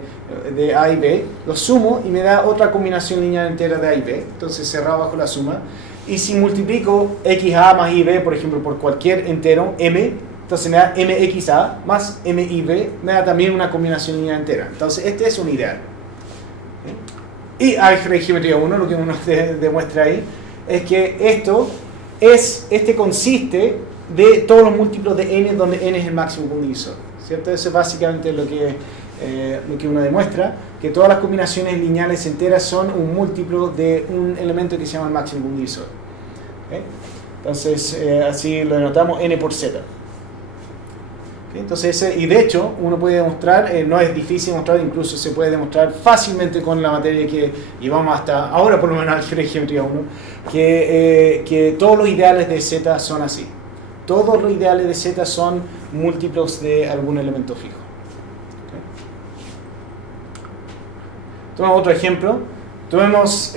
A y B, los sumo y me da otra combinación lineal entera de A y B, entonces cerrado bajo la suma. Y si multiplico XA más IB, por ejemplo, por cualquier entero, M, entonces me da MXA más MIB, me da también una combinación lineal entera. Entonces este es un ideal. Y álgebra y geometría 1, lo que uno demuestra ahí, es que este consiste de todos los múltiplos de n, donde n es el máximo común divisor, ¿cierto? Eso es básicamente lo que uno demuestra, que todas las combinaciones lineales enteras son un múltiplo de un elemento que se llama el máximo común divisor. ¿Okay? Entonces, así lo denotamos n por z. ¿Okay? Entonces, y de hecho, uno puede demostrar, no es difícil demostrar, incluso se puede demostrar fácilmente con la materia que llevamos hasta ahora, por lo menos álgebra y geometría 1, que todos los ideales de z son así. Todos los ideales de z son múltiplos de algún elemento fijo. ¿Okay? Tomamos otro ejemplo. Tomemos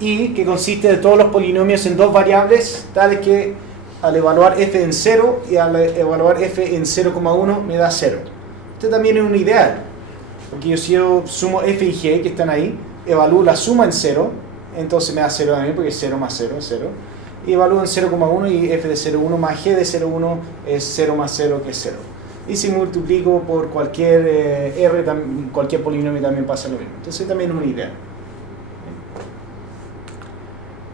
i, que consiste de todos los polinomios en dos variables, tales que al evaluar f en 0 y al evaluar f en 0,1 me da 0. Este también es un ideal, porque si yo sumo f y g que están ahí, evalúo la suma en 0, entonces me da 0 también, porque 0 más 0 es 0. Y evalúo en 0,1 y f de 0,1 más g de 0,1 es 0 más 0, que es 0. Y si multiplico por cualquier r, cualquier polinomio también pasa lo mismo. Entonces también es un ideal.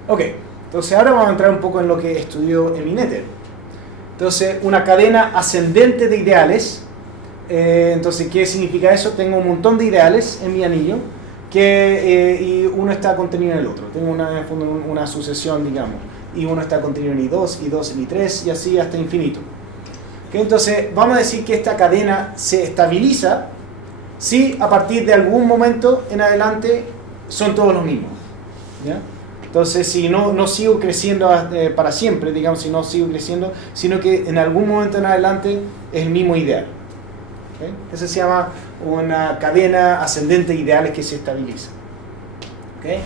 Ok, entonces ahora vamos a entrar un poco en lo que estudió Emineter. Entonces, una cadena ascendente de ideales. Entonces, ¿qué significa eso? Tengo un montón de ideales en mi anillo y uno está contenido en el otro. Tengo una sucesión, digamos. Y uno está contenido en I2, I2 en I3 y así hasta infinito. ¿Okay? Entonces, vamos a decir que esta cadena se estabiliza si a partir de algún momento en adelante son todos los mismos. ¿Ya? Entonces, si no sigo creciendo para siempre, digamos, si no sigo creciendo, sino que en algún momento en adelante es el mismo ideal. ¿Okay? Eso se llama una cadena ascendente de ideales que se estabiliza. ¿Okay?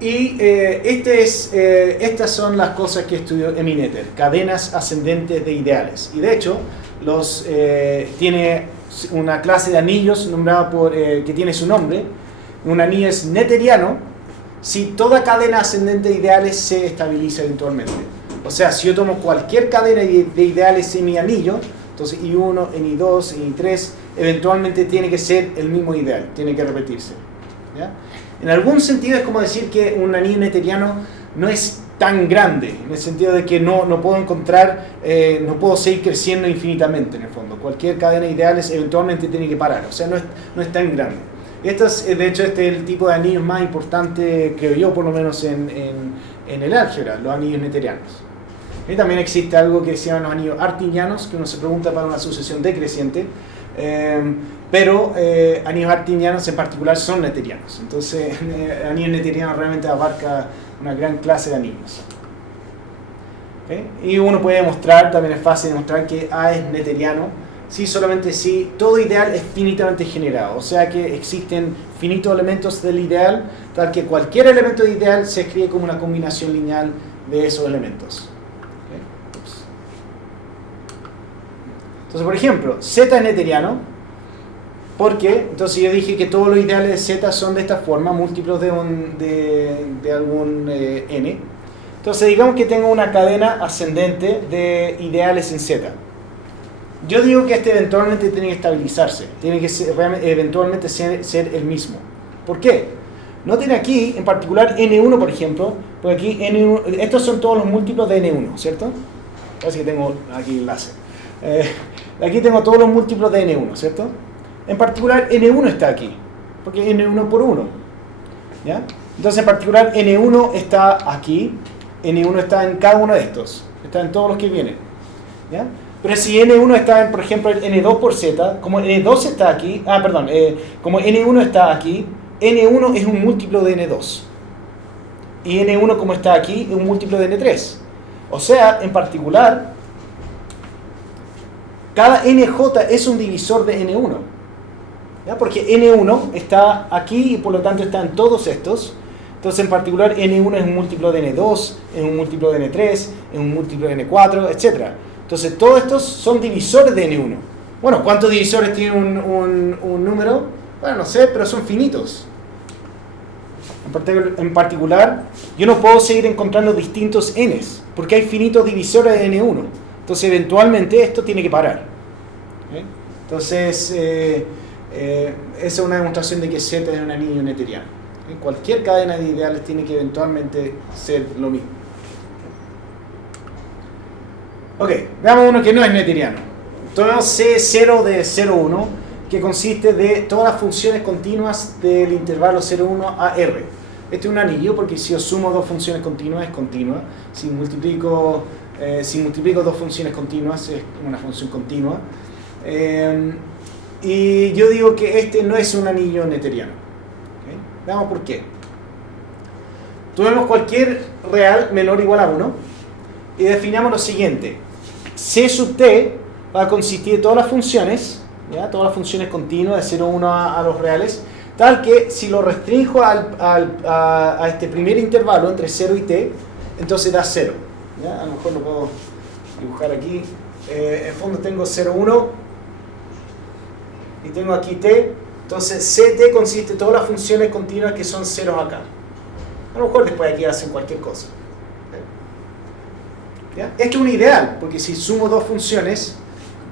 Y estas son las cosas que estudió Emineter, cadenas ascendentes de ideales. Y de hecho, tiene una clase de anillos nombrada que tiene su nombre. Un anillo es neteriano si toda cadena ascendente de ideales se estabiliza eventualmente. O sea, si yo tomo cualquier cadena de ideales en mi anillo, entonces I1, en I2, en I3, eventualmente tiene que ser el mismo ideal, tiene que repetirse. ¿Ya? En algún sentido es como decir que un anillo neteriano no es tan grande, en el sentido de que no puedo encontrar, no puedo seguir creciendo infinitamente en el fondo. Cualquier cadena de ideales eventualmente tiene que parar, o sea, no es tan grande. De hecho, este es el tipo de anillos más importante, creo yo, por lo menos en el álgebra, los anillos neterianos. Y también existe algo que se llama los anillos artinianos, que uno se pregunta para una sucesión decreciente, pero anillos artinianos en particular son neterianos. Entonces, anillos neterianos realmente abarca una gran clase de anillos. ¿Okay? Y uno puede demostrar, también es fácil demostrar que A es neteriano, solamente si todo ideal es finitamente generado, o sea que existen finitos elementos del ideal, tal que cualquier elemento de ideal se escribe como una combinación lineal de esos elementos. ¿Okay? Entonces, por ejemplo, Z es neteriano, porque entonces yo dije que todos los ideales de Z son de esta forma, múltiplos de algún n. Entonces, digamos que tengo una cadena ascendente de ideales en Z. Yo digo que eventualmente tiene que estabilizarse, tiene que eventualmente ser el mismo. ¿Por qué? Noten aquí, en particular, N1, por ejemplo, porque aquí N1, estos son todos los múltiplos de N1, ¿cierto? Parece que tengo aquí el láser. Aquí tengo todos los múltiplos de N1, ¿cierto? En particular, N1 está aquí, porque N1 por 1. ¿Ya? Entonces, en particular, N1 está aquí, N1 está en cada uno de estos. está en todos los que vienen. ¿Ya? Pero si n1 está, por ejemplo, en n2 por z, como n2 está aquí, como n1 está aquí, n1 es un múltiplo de n2. Y n1 como está aquí es un múltiplo de n3. O sea, en particular, cada nj es un divisor de n1. ¿Ya? Porque n1 está aquí y por lo tanto está en todos estos. Entonces, en particular, n1 es un múltiplo de n2, es un múltiplo de n3, es un múltiplo de n4, etc. Entonces, todos estos son divisores de n1. Bueno, ¿cuántos divisores tiene un número? Bueno, no sé, pero son finitos. En particular, yo no puedo seguir encontrando distintos n's, porque hay finitos divisores de n1. Entonces, eventualmente, esto tiene que parar. ¿Okay? Entonces, esa es una demostración de que Z es un anillo netteriano. ¿Okay? Cualquier cadena de ideales tiene que eventualmente ser lo mismo. Ok, veamos uno que no es netteriano. Tomemos C0 de 0,1, que consiste de todas las funciones continuas del intervalo 0,1 a R. Este es un anillo porque si yo sumo dos funciones continuas es continua. Si multiplico dos funciones continuas es una función continua. Y yo digo que este no es un anillo netteriano. ¿Okay? Veamos por qué. Tomemos cualquier real menor o igual a 1 y definamos lo siguiente. C sub t va a consistir de todas las funciones, ¿ya? Todas las funciones continuas de 0, 1 a los reales, tal que si lo restringo a este primer intervalo entre 0 y t, entonces da 0. ¿Ya? A lo mejor lo puedo dibujar aquí. En fondo tengo 0, 1 y tengo aquí t. Entonces ct consiste de todas las funciones continuas que son 0 acá. A lo mejor después aquí hacen cualquier cosa. ¿Ya? Esto es un ideal, porque si sumo dos funciones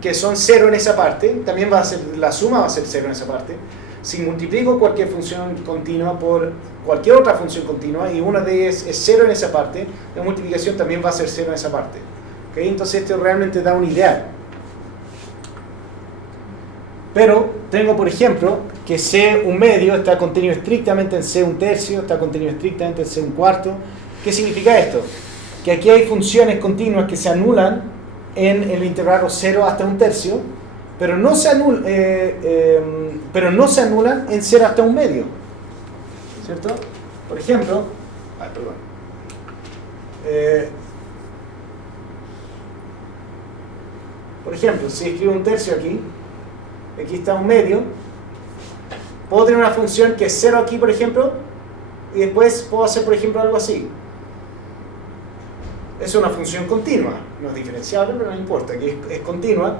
que son 0 en esa parte, también va a ser, la suma va a ser 0 en esa parte. Si multiplico cualquier función continua por cualquier otra función continua y una de ellas es 0 en esa parte, la multiplicación también va a ser 0 en esa parte. ¿Okay? Entonces esto realmente da un ideal. Pero tengo, por ejemplo, que C un medio está contenido estrictamente en C un tercio, está contenido estrictamente en C un cuarto. ¿Qué significa esto? Que aquí hay funciones continuas que se anulan en el intervalo 0 hasta un tercio, pero no se anulan en 0 hasta un medio. ¿Cierto? Por ejemplo, si escribo un tercio aquí está un medio, puedo tener una función que es 0 aquí, por ejemplo, y después puedo hacer, por ejemplo, algo así. Es una función continua, no es diferenciable, pero no importa, que es continua.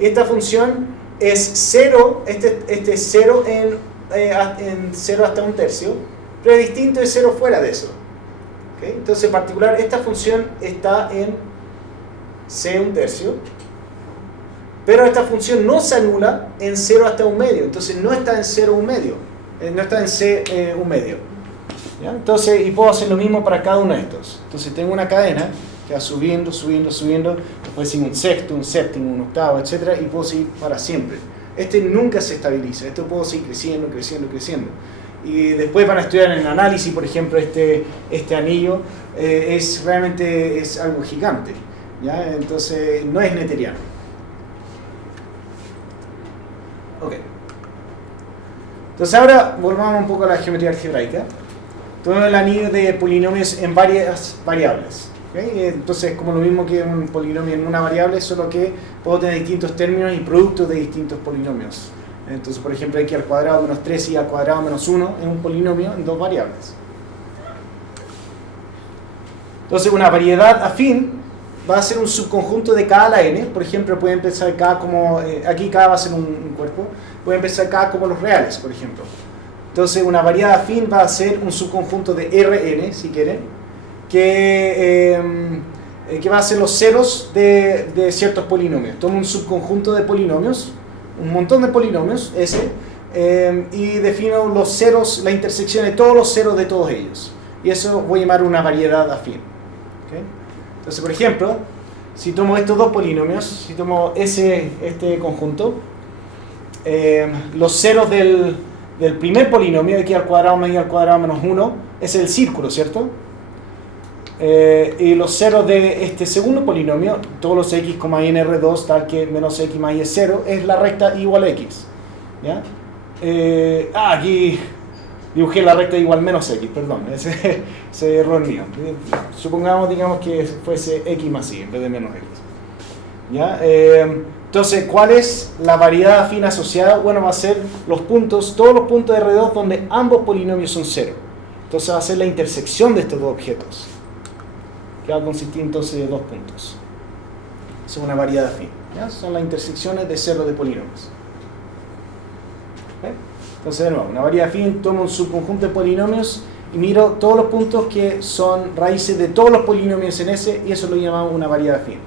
Esta función es 0, este es 0 en 0 hasta un tercio, pero es distinto de 0 fuera de eso. ¿Okay? Entonces, en particular, esta función está en C un tercio, pero esta función no se anula en 0 hasta un medio, entonces no está en 0 un medio, no está en C un medio. ¿Ya? Entonces, y puedo hacer lo mismo para cada uno de estos. Entonces tengo una cadena que va subiendo, después sigue un sexto, un séptimo, un octavo, etc. Y puedo seguir para siempre. Este nunca se estabiliza, esto puedo seguir creciendo. Y después van a estudiar en análisis, por ejemplo, este anillo realmente es algo gigante. ¿Ya? Entonces no es netteriano. Ok. Entonces ahora volvamos un poco a la geometría algebraica. Todo el anillo de polinomios en varias variables. ¿Okay? Entonces es como lo mismo que un polinomio en una variable, solo que puedo tener distintos términos y productos de distintos polinomios. Entonces, por ejemplo, x al cuadrado menos 3y al cuadrado menos 1 es un polinomio en dos variables. Entonces una variedad afín va a ser un subconjunto de K a la n. Por ejemplo, pueden pensar K como, aquí K va a ser un cuerpo, pueden pensar K como los reales, por ejemplo. Entonces una variedad afín va a ser un subconjunto de Rn, si quieren, que va a ser los ceros de ciertos polinomios. Tomo un subconjunto de polinomios, un montón de polinomios, S, y defino los ceros, la intersección de todos los ceros de todos ellos. Y eso voy a llamar una variedad afín. ¿Okay? Entonces, por ejemplo, si tomo estos dos polinomios, si tomo este conjunto, los ceros del primer polinomio, x al cuadrado menos y al cuadrado menos 1, es el círculo, ¿cierto? Y los ceros de este segundo polinomio, todos los x, y en R2, tal que menos x más y es 0, es la recta igual a x. ¿Ya? Aquí dibujé la recta igual menos x, perdón, ese error mío. Supongamos, digamos, que fuese x más y en vez de menos x. ¿Ya? Entonces, ¿cuál es la variedad afín asociada? Bueno, va a ser los puntos, todos los puntos de R2 donde ambos polinomios son 0. Entonces va a ser la intersección de estos dos objetos, que va a consistir entonces de dos puntos. Es una variedad afín. ¿Ya? Son las intersecciones de 0 de polinomios. ¿Okay? Entonces, de nuevo, una variedad afín, tomo un subconjunto de polinomios y miro todos los puntos que son raíces de todos los polinomios en ese, y eso lo llamamos una variedad afín.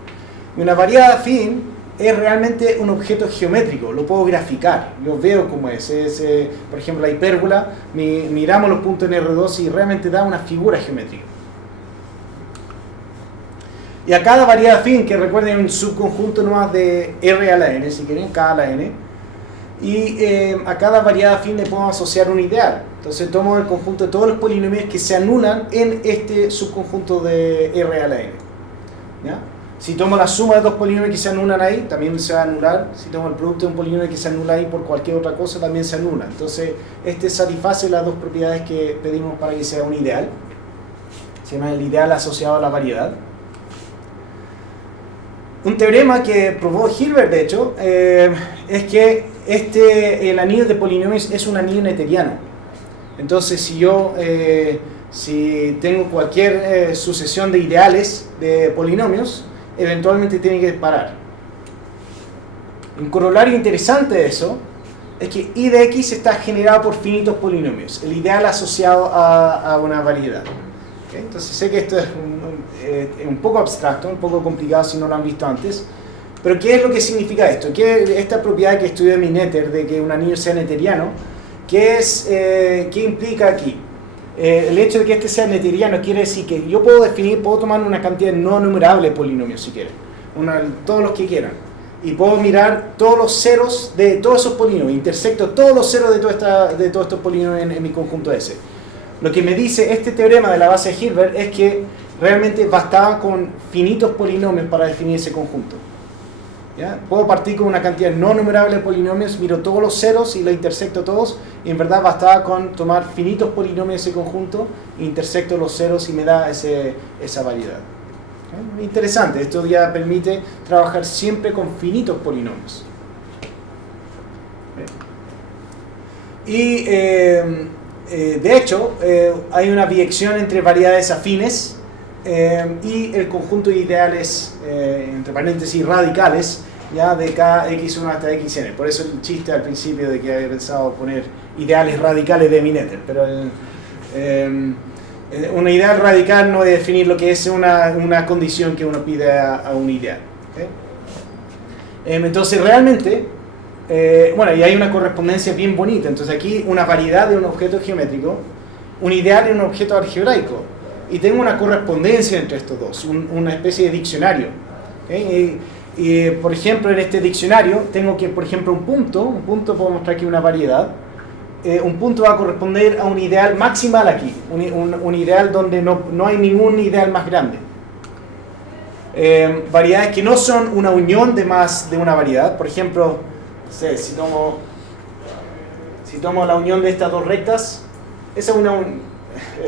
Y una variedad afín es realmente un objeto geométrico, lo puedo graficar, yo veo cómo es, por ejemplo, la hipérbola, miramos los puntos en R2 y realmente da una figura geométrica. Y a cada variedad afín, que recuerden un subconjunto nomás de R a la n, si quieren, K a la n, y a cada variedad afín le podemos asociar un ideal. Entonces tomo el conjunto de todos los polinomios que se anulan en este subconjunto de R a la n. ¿Ya? Si tomo la suma de dos polinomios que se anulan ahí, también se va a anular. Si tomo el producto de un polinomio que se anula ahí por cualquier otra cosa, también se anula. Entonces, este satisface las dos propiedades que pedimos para que sea un ideal. Se llama el ideal asociado a la variedad. Un teorema que probó Hilbert, de hecho, es que el anillo de polinomios es un anillo netteriano. Entonces, si tengo cualquier sucesión de ideales de polinomios, eventualmente tiene que parar. Un corolario interesante de eso es que I de X está generado por finitos polinomios, el ideal asociado a una variedad. ¿Okay? Entonces sé que esto es un poco abstracto, un poco complicado si no lo han visto antes, pero ¿qué es lo que significa esto? Esta propiedad que estudió Minetter de que un anillo sea netteriano, ¿qué implica aquí? El hecho de que este sea netteriano quiere decir que yo puedo tomar una cantidad no numerable de polinomios si quieren, todos los que quieran, y puedo mirar todos los ceros de todos esos polinomios, intersecto todos los ceros de todos estos polinomios en mi conjunto S. Lo que me dice este teorema de la base de Hilbert es que realmente bastaba con finitos polinomios para definir ese conjunto. ¿Ya? Puedo partir con una cantidad no numerable de polinomios, miro todos los ceros y los intersecto todos, y en verdad bastaba con tomar finitos polinomios de ese conjunto, intersecto los ceros y me da esa variedad. ¿Okay? Interesante, esto ya permite trabajar siempre con finitos polinomios. ¿Okay? Y de hecho, hay una biyección entre variedades afines y el conjunto de ideales, entre paréntesis, radicales, ya de kx1 hasta xn. Por eso el chiste al principio de que había pensado poner ideales radicales de Minetter, pero un ideal radical no es definir lo que es una condición que uno pide a un ideal. ¿Okay? Entonces realmente, y hay una correspondencia bien bonita. Entonces aquí una variedad de un objeto geométrico, un ideal en un objeto algebraico, y tengo una correspondencia entre estos dos, una especie de diccionario. ¿Okay? Y por ejemplo, en este diccionario tengo que, por ejemplo, un punto puedo mostrar aquí una variedad. Un punto va a corresponder a un ideal maximal aquí, un ideal donde no hay ningún ideal más grande. Variedades que no son una unión de más de una variedad. Por ejemplo, no sé, si tomo la unión de estas dos rectas, esa es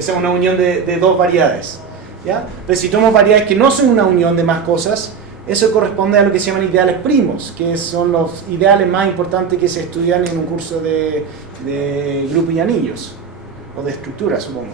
una unión de dos variedades, ¿ya? Pero si tomo variedades que no son una unión de más cosas, eso corresponde a lo que se llaman ideales primos, que son los ideales más importantes que se estudian en un curso de grupos y anillos, o de estructura, supongo.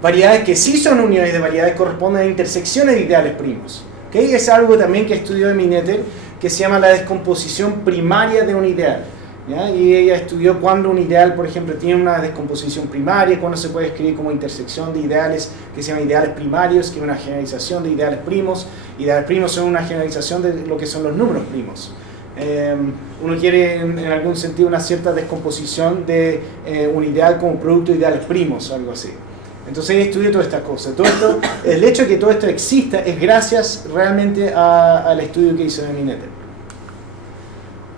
Variedades que sí son uniones de variedades corresponden a intersecciones de ideales primos. ¿Okay? Es algo también que estudió Minetter, que se llama la descomposición primaria de un ideal. ¿Ya? Y ella estudió cuando un ideal, por ejemplo, tiene una descomposición primaria, cuando se puede escribir como intersección de ideales que se llaman ideales primarios, que es una generalización de ideales primos. Ideales primos son una generalización de lo que son los números primos. Uno quiere en algún sentido una cierta descomposición de un ideal como producto de ideales primos o algo así. Entonces ella estudió todas estas cosas. Todo esto, el hecho de que todo esto exista es gracias realmente al estudio que hizo de Minetter.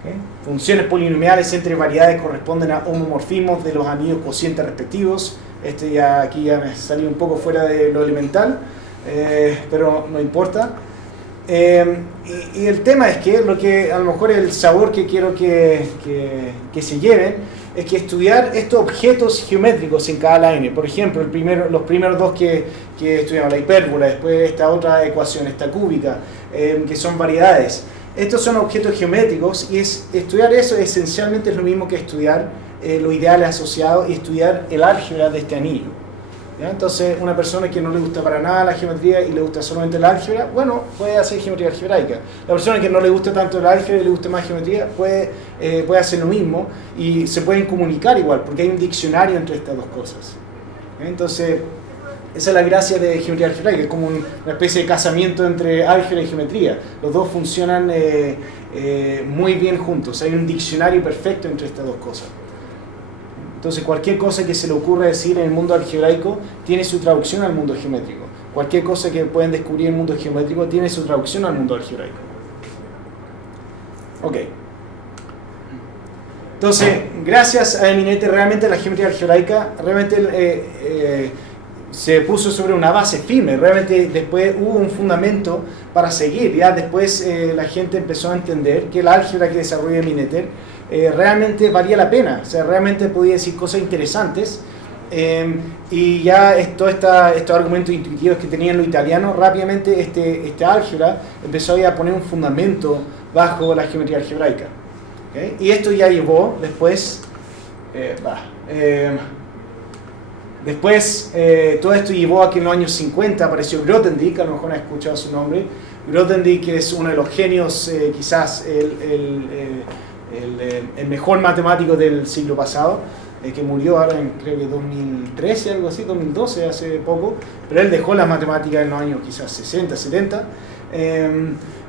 ¿Okay? Funciones polinomiales entre variedades corresponden a homomorfismos de los anillos cocientes respectivos. Aquí ya me salí un poco fuera de lo elemental, pero no importa. Y el tema es que lo que a lo mejor el sabor que quiero que se lleven es que estudiar estos objetos geométricos en cada line. Por ejemplo, los primeros dos que estudiamos, la hipérbola, después esta otra ecuación, esta cúbica, que son variedades. Estos son objetos geométricos y estudiar eso esencialmente es lo mismo que estudiar los ideales asociados y estudiar el álgebra de este anillo. ¿Ya? Entonces, una persona que no le gusta para nada la geometría y le gusta solamente el álgebra, bueno, puede hacer geometría algebraica. La persona que no le gusta tanto el álgebra y le gusta más geometría, puede hacer lo mismo y se pueden comunicar igual, porque hay un diccionario entre estas dos cosas. ¿Ya? Entonces, esa es la gracia de geometría algebraica, es como una especie de casamiento entre álgebra y geometría. Los dos funcionan muy bien juntos, hay un diccionario perfecto entre estas dos cosas. Entonces, cualquier cosa que se le ocurra decir en el mundo algebraico tiene su traducción al mundo geométrico. Cualquier cosa que pueden descubrir en el mundo geométrico tiene su traducción al mundo algebraico. Ok. Entonces, gracias a Eminete, realmente la geometría algebraica realmente se puso sobre una base firme. Realmente después hubo un fundamento para seguir. Ya después la gente empezó a entender que la álgebra que desarrolla Eminete realmente valía la pena, o sea, realmente podía decir cosas interesantes y ya todos estos argumentos intuitivos que tenían los italianos, rápidamente este álgebra empezó a poner un fundamento bajo la geometría algebraica. ¿Okay? Y esto ya llevó después, todo esto llevó a que en los años 50 apareció Grothendieck, a lo mejor han escuchado su nombre. Grothendieck es uno de los genios, quizás el mejor matemático del siglo pasado, que murió ahora en creo que 2013, algo así, 2012, hace poco, pero él dejó las matemáticas en los años quizás 60, 70,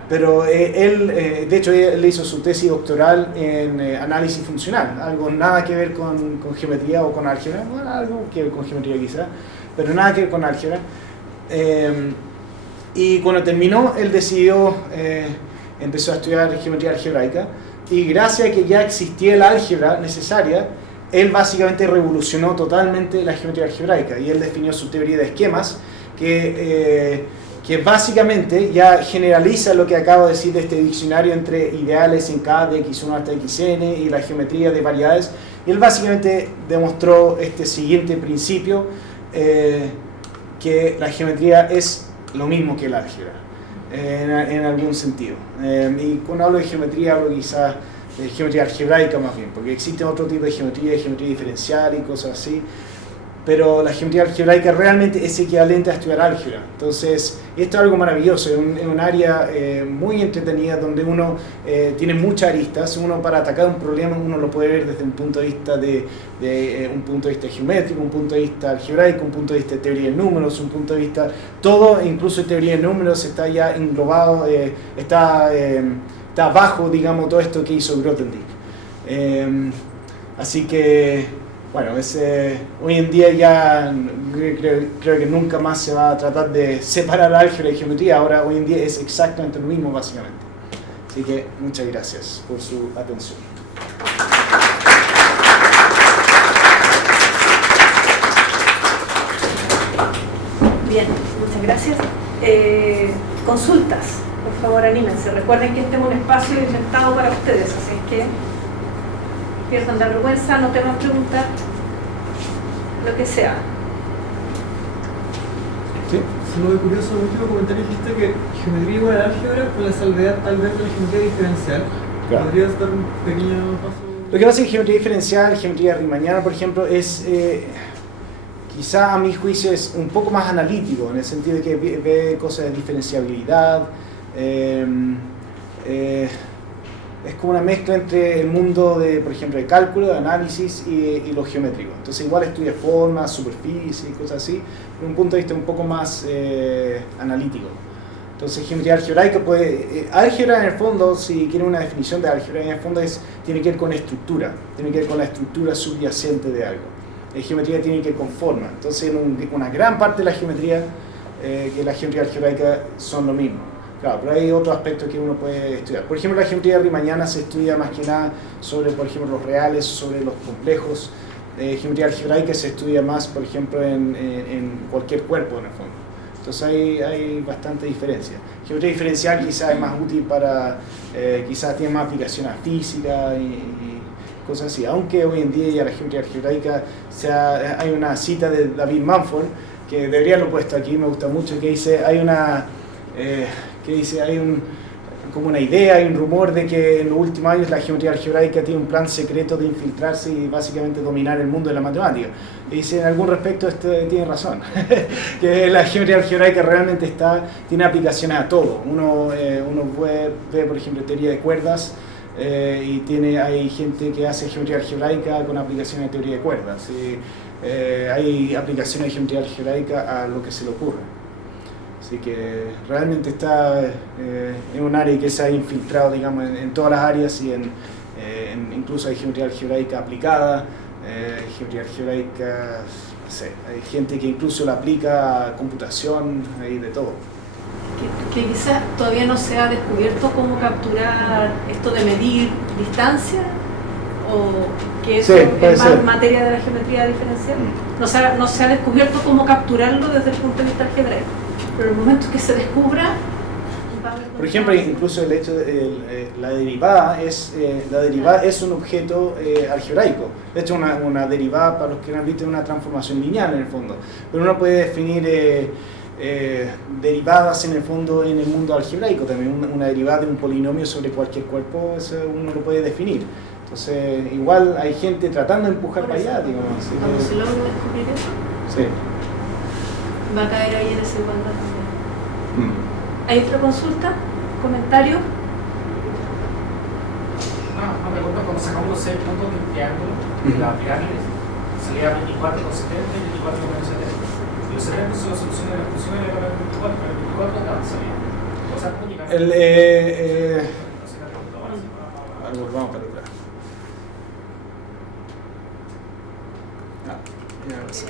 pero él, de hecho, él hizo su tesis doctoral en análisis funcional, algo nada que ver con geometría o con álgebra, bueno, algo que ver con geometría quizás, pero nada que ver con álgebra. Y cuando terminó, él decidió, empezó a estudiar geometría algebraica, y gracias a que ya existía el álgebra necesaria, él básicamente revolucionó totalmente la geometría algebraica y él definió su teoría de esquemas que básicamente ya generaliza lo que acabo de decir de este diccionario entre ideales en K de x1 hasta xn y la geometría de variedades. Y él básicamente demostró este siguiente principio, que la geometría es lo mismo que el álgebra. En algún sentido. Y cuando hablo de geometría, hablo quizás de geometría algebraica más bien, porque existe otro tipo de geometría diferencial y cosas así, pero la geometría algebraica realmente es equivalente a estudiar álgebra. Entonces, esto es algo maravilloso, es un área muy entretenida donde uno tiene muchas aristas. Uno, para atacar un problema, uno lo puede ver desde un punto de vista un punto de vista geométrico, un punto de vista algebraico, un punto de vista de teoría de números, un punto de vista, todo, incluso teoría de números, está ya englobado, está bajo, digamos, todo esto que hizo Grothendieck. Así que bueno, hoy en día ya creo que nunca más se va a tratar de separar álgebra y geometría. Ahora, hoy en día es exactamente lo mismo, básicamente. Así que muchas gracias por su atención. Bien, muchas gracias. Consultas, por favor, anímense. Recuerden que este es un espacio inventado para ustedes, así que pierdan la vergüenza, no tengan preguntas, lo que sea. ¿Sí? Solo de curioso, el último comentario dijiste que geometría igual a álgebra con la salvedad tal vez de la geometría diferencial. Claro. ¿Podrías dar un pequeño paso? Lo que pasa es que geometría diferencial, geometría riemanniana, por ejemplo, es quizá a mi juicio es un poco más analítico, en el sentido de que ve cosas de diferenciabilidad. Es como una mezcla entre el mundo de, por ejemplo, de cálculo, de análisis y lo geométrico. Entonces igual estudia formas, superficie y cosas así, pero un punto de vista un poco más analítico. Entonces geometría algebraica álgebra en el fondo, si quieren una definición de álgebra, en el fondo tiene que ver con estructura, tiene que ver con la estructura subyacente de algo. La geometría tiene que ver con forma. Entonces una gran parte de la geometría, que la geometría algebraica, son lo mismo. Claro, pero hay otros aspectos que uno puede estudiar. Por ejemplo, la geometría riemanniana se estudia más que nada sobre, por ejemplo, los reales, sobre los complejos. geometría algebraica se estudia más, por ejemplo, en cualquier cuerpo en el fondo. Entonces hay bastante diferencia. Geometría diferencial quizás es más útil para, quizás tiene más aplicación a física y cosas así. Aunque hoy en día ya la geometría algebraica, hay una cita de David Mumford, que debería haberlo puesto aquí, me gusta mucho, que dice, como una idea, hay un rumor de que en los últimos años la geometría algebraica tiene un plan secreto de infiltrarse y básicamente dominar el mundo de la matemática. Y dice, en algún respecto esto tiene razón, que la geometría algebraica realmente tiene aplicaciones a todo. Uno ve, por ejemplo, teoría de cuerdas, y hay gente que hace geometría algebraica con aplicaciones de teoría de cuerdas. Hay aplicaciones de geometría algebraica a lo que se le ocurre. Así que realmente está en un área que se ha infiltrado, digamos, en todas las áreas y incluso hay geometría algebraica aplicada, geometría algebraica, no sé, hay gente que incluso la aplica a computación, hay de todo. Que quizás todavía no se ha descubierto cómo capturar esto de medir distancia, o que eso Sí, es más ser. materia de la geometría diferencial. No se ha descubierto cómo capturarlo desde el punto de vista algebraico, pero en el momento que se descubra, va a haber... Por ejemplo, incluso el hecho de la derivada es un objeto algebraico. De hecho, una derivada, para los que no han visto, es una transformación lineal en el fondo. Pero uno puede definir derivadas en el fondo en el mundo algebraico también. Una derivada de un polinomio sobre cualquier cuerpo, eso uno lo puede definir. Entonces, igual hay gente tratando de empujar para allá, digamos. Así Cuando se logre descubrir eso, sí. va a caer ahí en ese igualdad también. ¿Hay otra consulta? ¿Comentario? Una pregunta, cuando sacamos los 6 puntos del triángulo, de la pirámide, salía 24 con 70 y 24 con menos 70. Y los 70 son las soluciones de las funciones de la 24, pero el 24 de dónde salía. O sea, ¿cómo llegar? Vamos para atrás. Era así.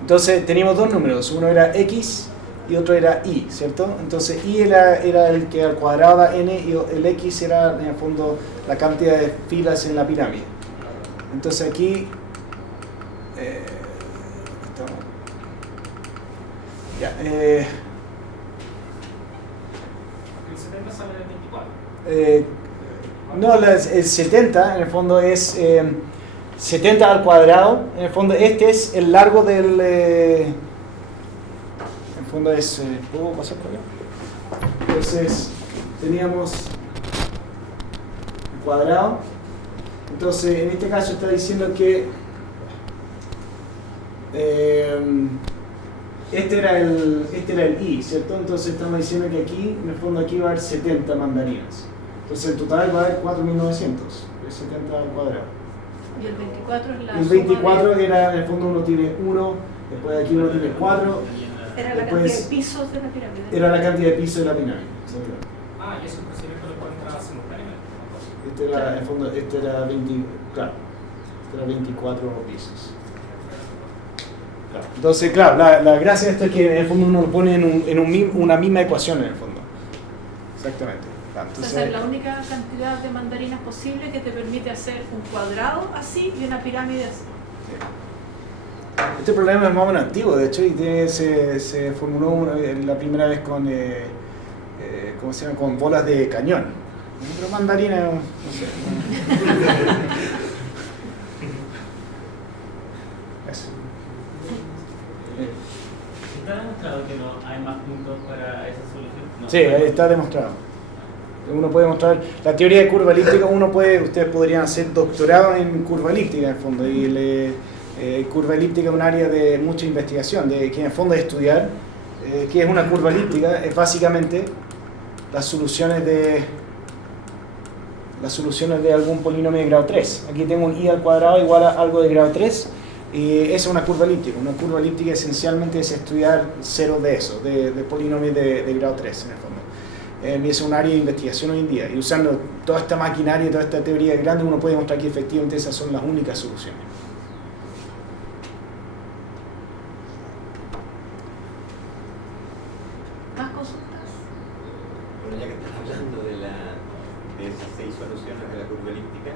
Entonces teníamos dos números, uno era x y otro era y, ¿cierto? Entonces y era el que al cuadrado da n y el x era en el fondo la cantidad de filas en la pirámide. Entonces aquí El 70 sale del 24. no, el 70 en el fondo es 70 al cuadrado. En el fondo este es el largo del... en el fondo es... ¿puedo pasar por acá? Entonces teníamos el cuadrado. Entonces en este caso está diciendo que este era el i, ¿cierto? Entonces estamos diciendo que aquí, en el fondo aquí va a haber 70 mandarinas. Entonces en total va a haber 4.900, es 70 al cuadrado. Y el 24 es la El suma 24 de... era, en el fondo uno tiene 1, después de aquí uno tiene 4, Era la después cantidad de pisos de la pirámide. era la cantidad de pisos de la pirámide. ¿Cierto? Y eso el procedimiento lo encuentra simultáneamente. Este era, en el fondo, este era 24 pisos. Claro. Entonces, claro, la gracia de esto es que en el fondo uno lo pone en una misma ecuación en el fondo. Exactamente. Claro, entonces, Esa es la única cantidad de mandarinas posible que te permite hacer un cuadrado así y una pirámide así. este problema es más o menos antiguo, de hecho, y se formuló la primera vez con, ¿cómo se llama? Con bolas de cañón. Pero mandarina, no sé. Eso. ¿Está demostrado que no hay más puntos para esa solución? No. Sí, ahí está demostrado. Uno puede mostrar la teoría de curva elíptica. Ustedes podrían hacer doctorado en curva elíptica en el fondo, y curva elíptica es un área de mucha investigación, que en el fondo es estudiar qué es una curva elíptica. Es básicamente las soluciones de algún polinomio de grado 3. Aquí tengo un i al cuadrado igual a algo de grado 3. Y esa es una curva elíptica. Una curva elíptica esencialmente es estudiar cero de eso, de polinomios de grado 3 en el fondo. Y es un área de investigación hoy en día. Y usando toda esta maquinaria, toda esta teoría grande, uno puede demostrar que efectivamente esas son las únicas soluciones. ¿Más consultas? Bueno, ya que estás hablando de de esas 6 soluciones de la curva elíptica,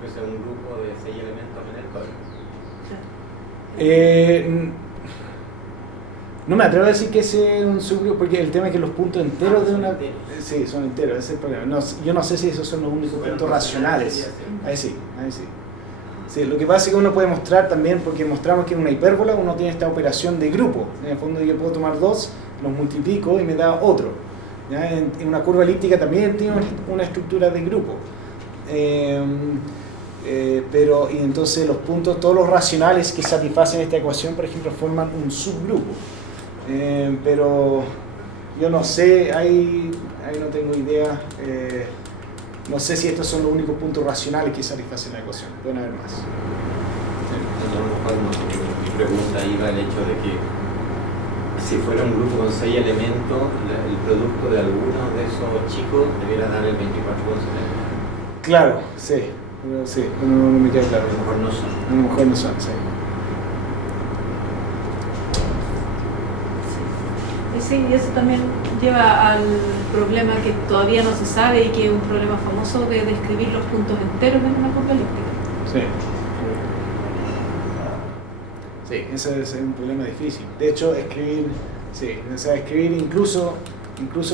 pues es un grupo de 6 elementos en el código. No me atrevo a decir que ese es un subgrupo, porque el tema es que los puntos enteros de una... Enteros. Sí, son enteros, ese es el problema. No, yo no sé si esos son los únicos puntos racionales. Ahí sí, ahí sí. Sí, lo que pasa es que uno puede mostrar también, porque mostramos que en una hipérbola uno tiene esta operación de grupo. En el fondo yo puedo tomar 2, los multiplico y me da otro. ¿Ya? En una curva elíptica también tiene una estructura de grupo. Pero y entonces los puntos, todos los racionales que satisfacen esta ecuación, por ejemplo, forman un subgrupo. Pero yo no sé, ahí no tengo idea. No sé si estos son los únicos puntos racionales que satisfacen la ecuación. Pueden haber más. Mi pregunta iba al hecho de que si fuera un grupo con 6 elementos, el producto de algunos de esos chicos debiera dar el 24,7. Claro, sí. Sí, no me queda claro. A lo mejor no son. A lo mejor no son, sí. Sí, y eso también lleva al problema que todavía no se sabe y que es un problema famoso de describir los puntos enteros en una curva elíptica. Sí. Sí, ese es un problema difícil. De hecho, escribir incluso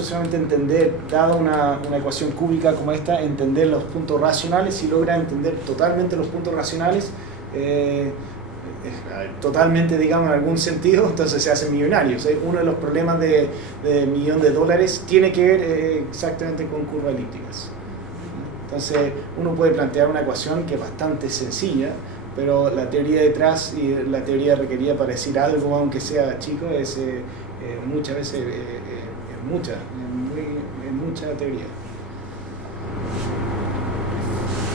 solamente entender, dado una ecuación cúbica como esta, entender los puntos racionales, si logra entender totalmente los puntos racionales, totalmente, digamos, en algún sentido, entonces se hacen millonarios. Uno de los problemas de $1.000.000 tiene que ver exactamente con curvas elípticas. Entonces uno puede plantear una ecuación que es bastante sencilla, pero la teoría detrás y la teoría requerida para decir algo, aunque sea chico, es muchas veces mucha teoría.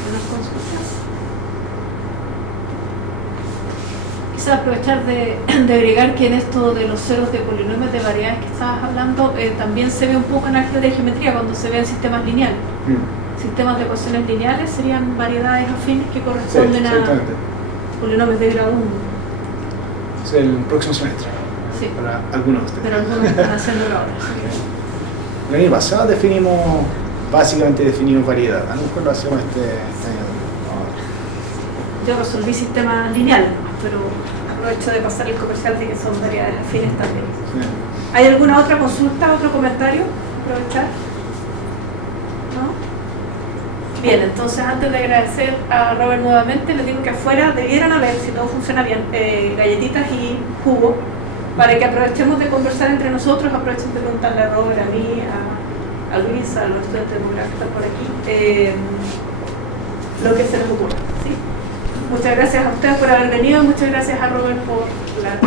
¿Unas consultas? Quizás aprovechar de agregar que en esto de los ceros de polinomios de variedades que estabas hablando, también se ve un poco en álgebra de geometría cuando se ven sistemas lineales. Sistemas de ecuaciones lineales serían variedades afines que corresponden a polinomios de grado 1. Es el próximo semestre. Sí. Para algunos de ustedes. Pero algunos están haciéndolo ahora. El año pasado básicamente definimos variedad. A lo mejor lo hacemos este año. Yo resolví sistemas lineales, pero aprovecho de pasar el comercial de que son variedades afines también. Sí. ¿Hay alguna otra consulta, otro comentario? Aprovechar. ¿No? Bien, entonces antes de agradecer a Robert nuevamente, les digo que afuera debieran haber, si todo funciona bien, galletitas y jugo, para que aprovechemos de conversar entre nosotros, aprovechen de preguntarle a Robert, a mí, a Luis, a los estudiantes de demografía que están por aquí, lo que se les ocurra. ¿Sí? Muchas gracias a ustedes por haber venido, muchas gracias a Robert por la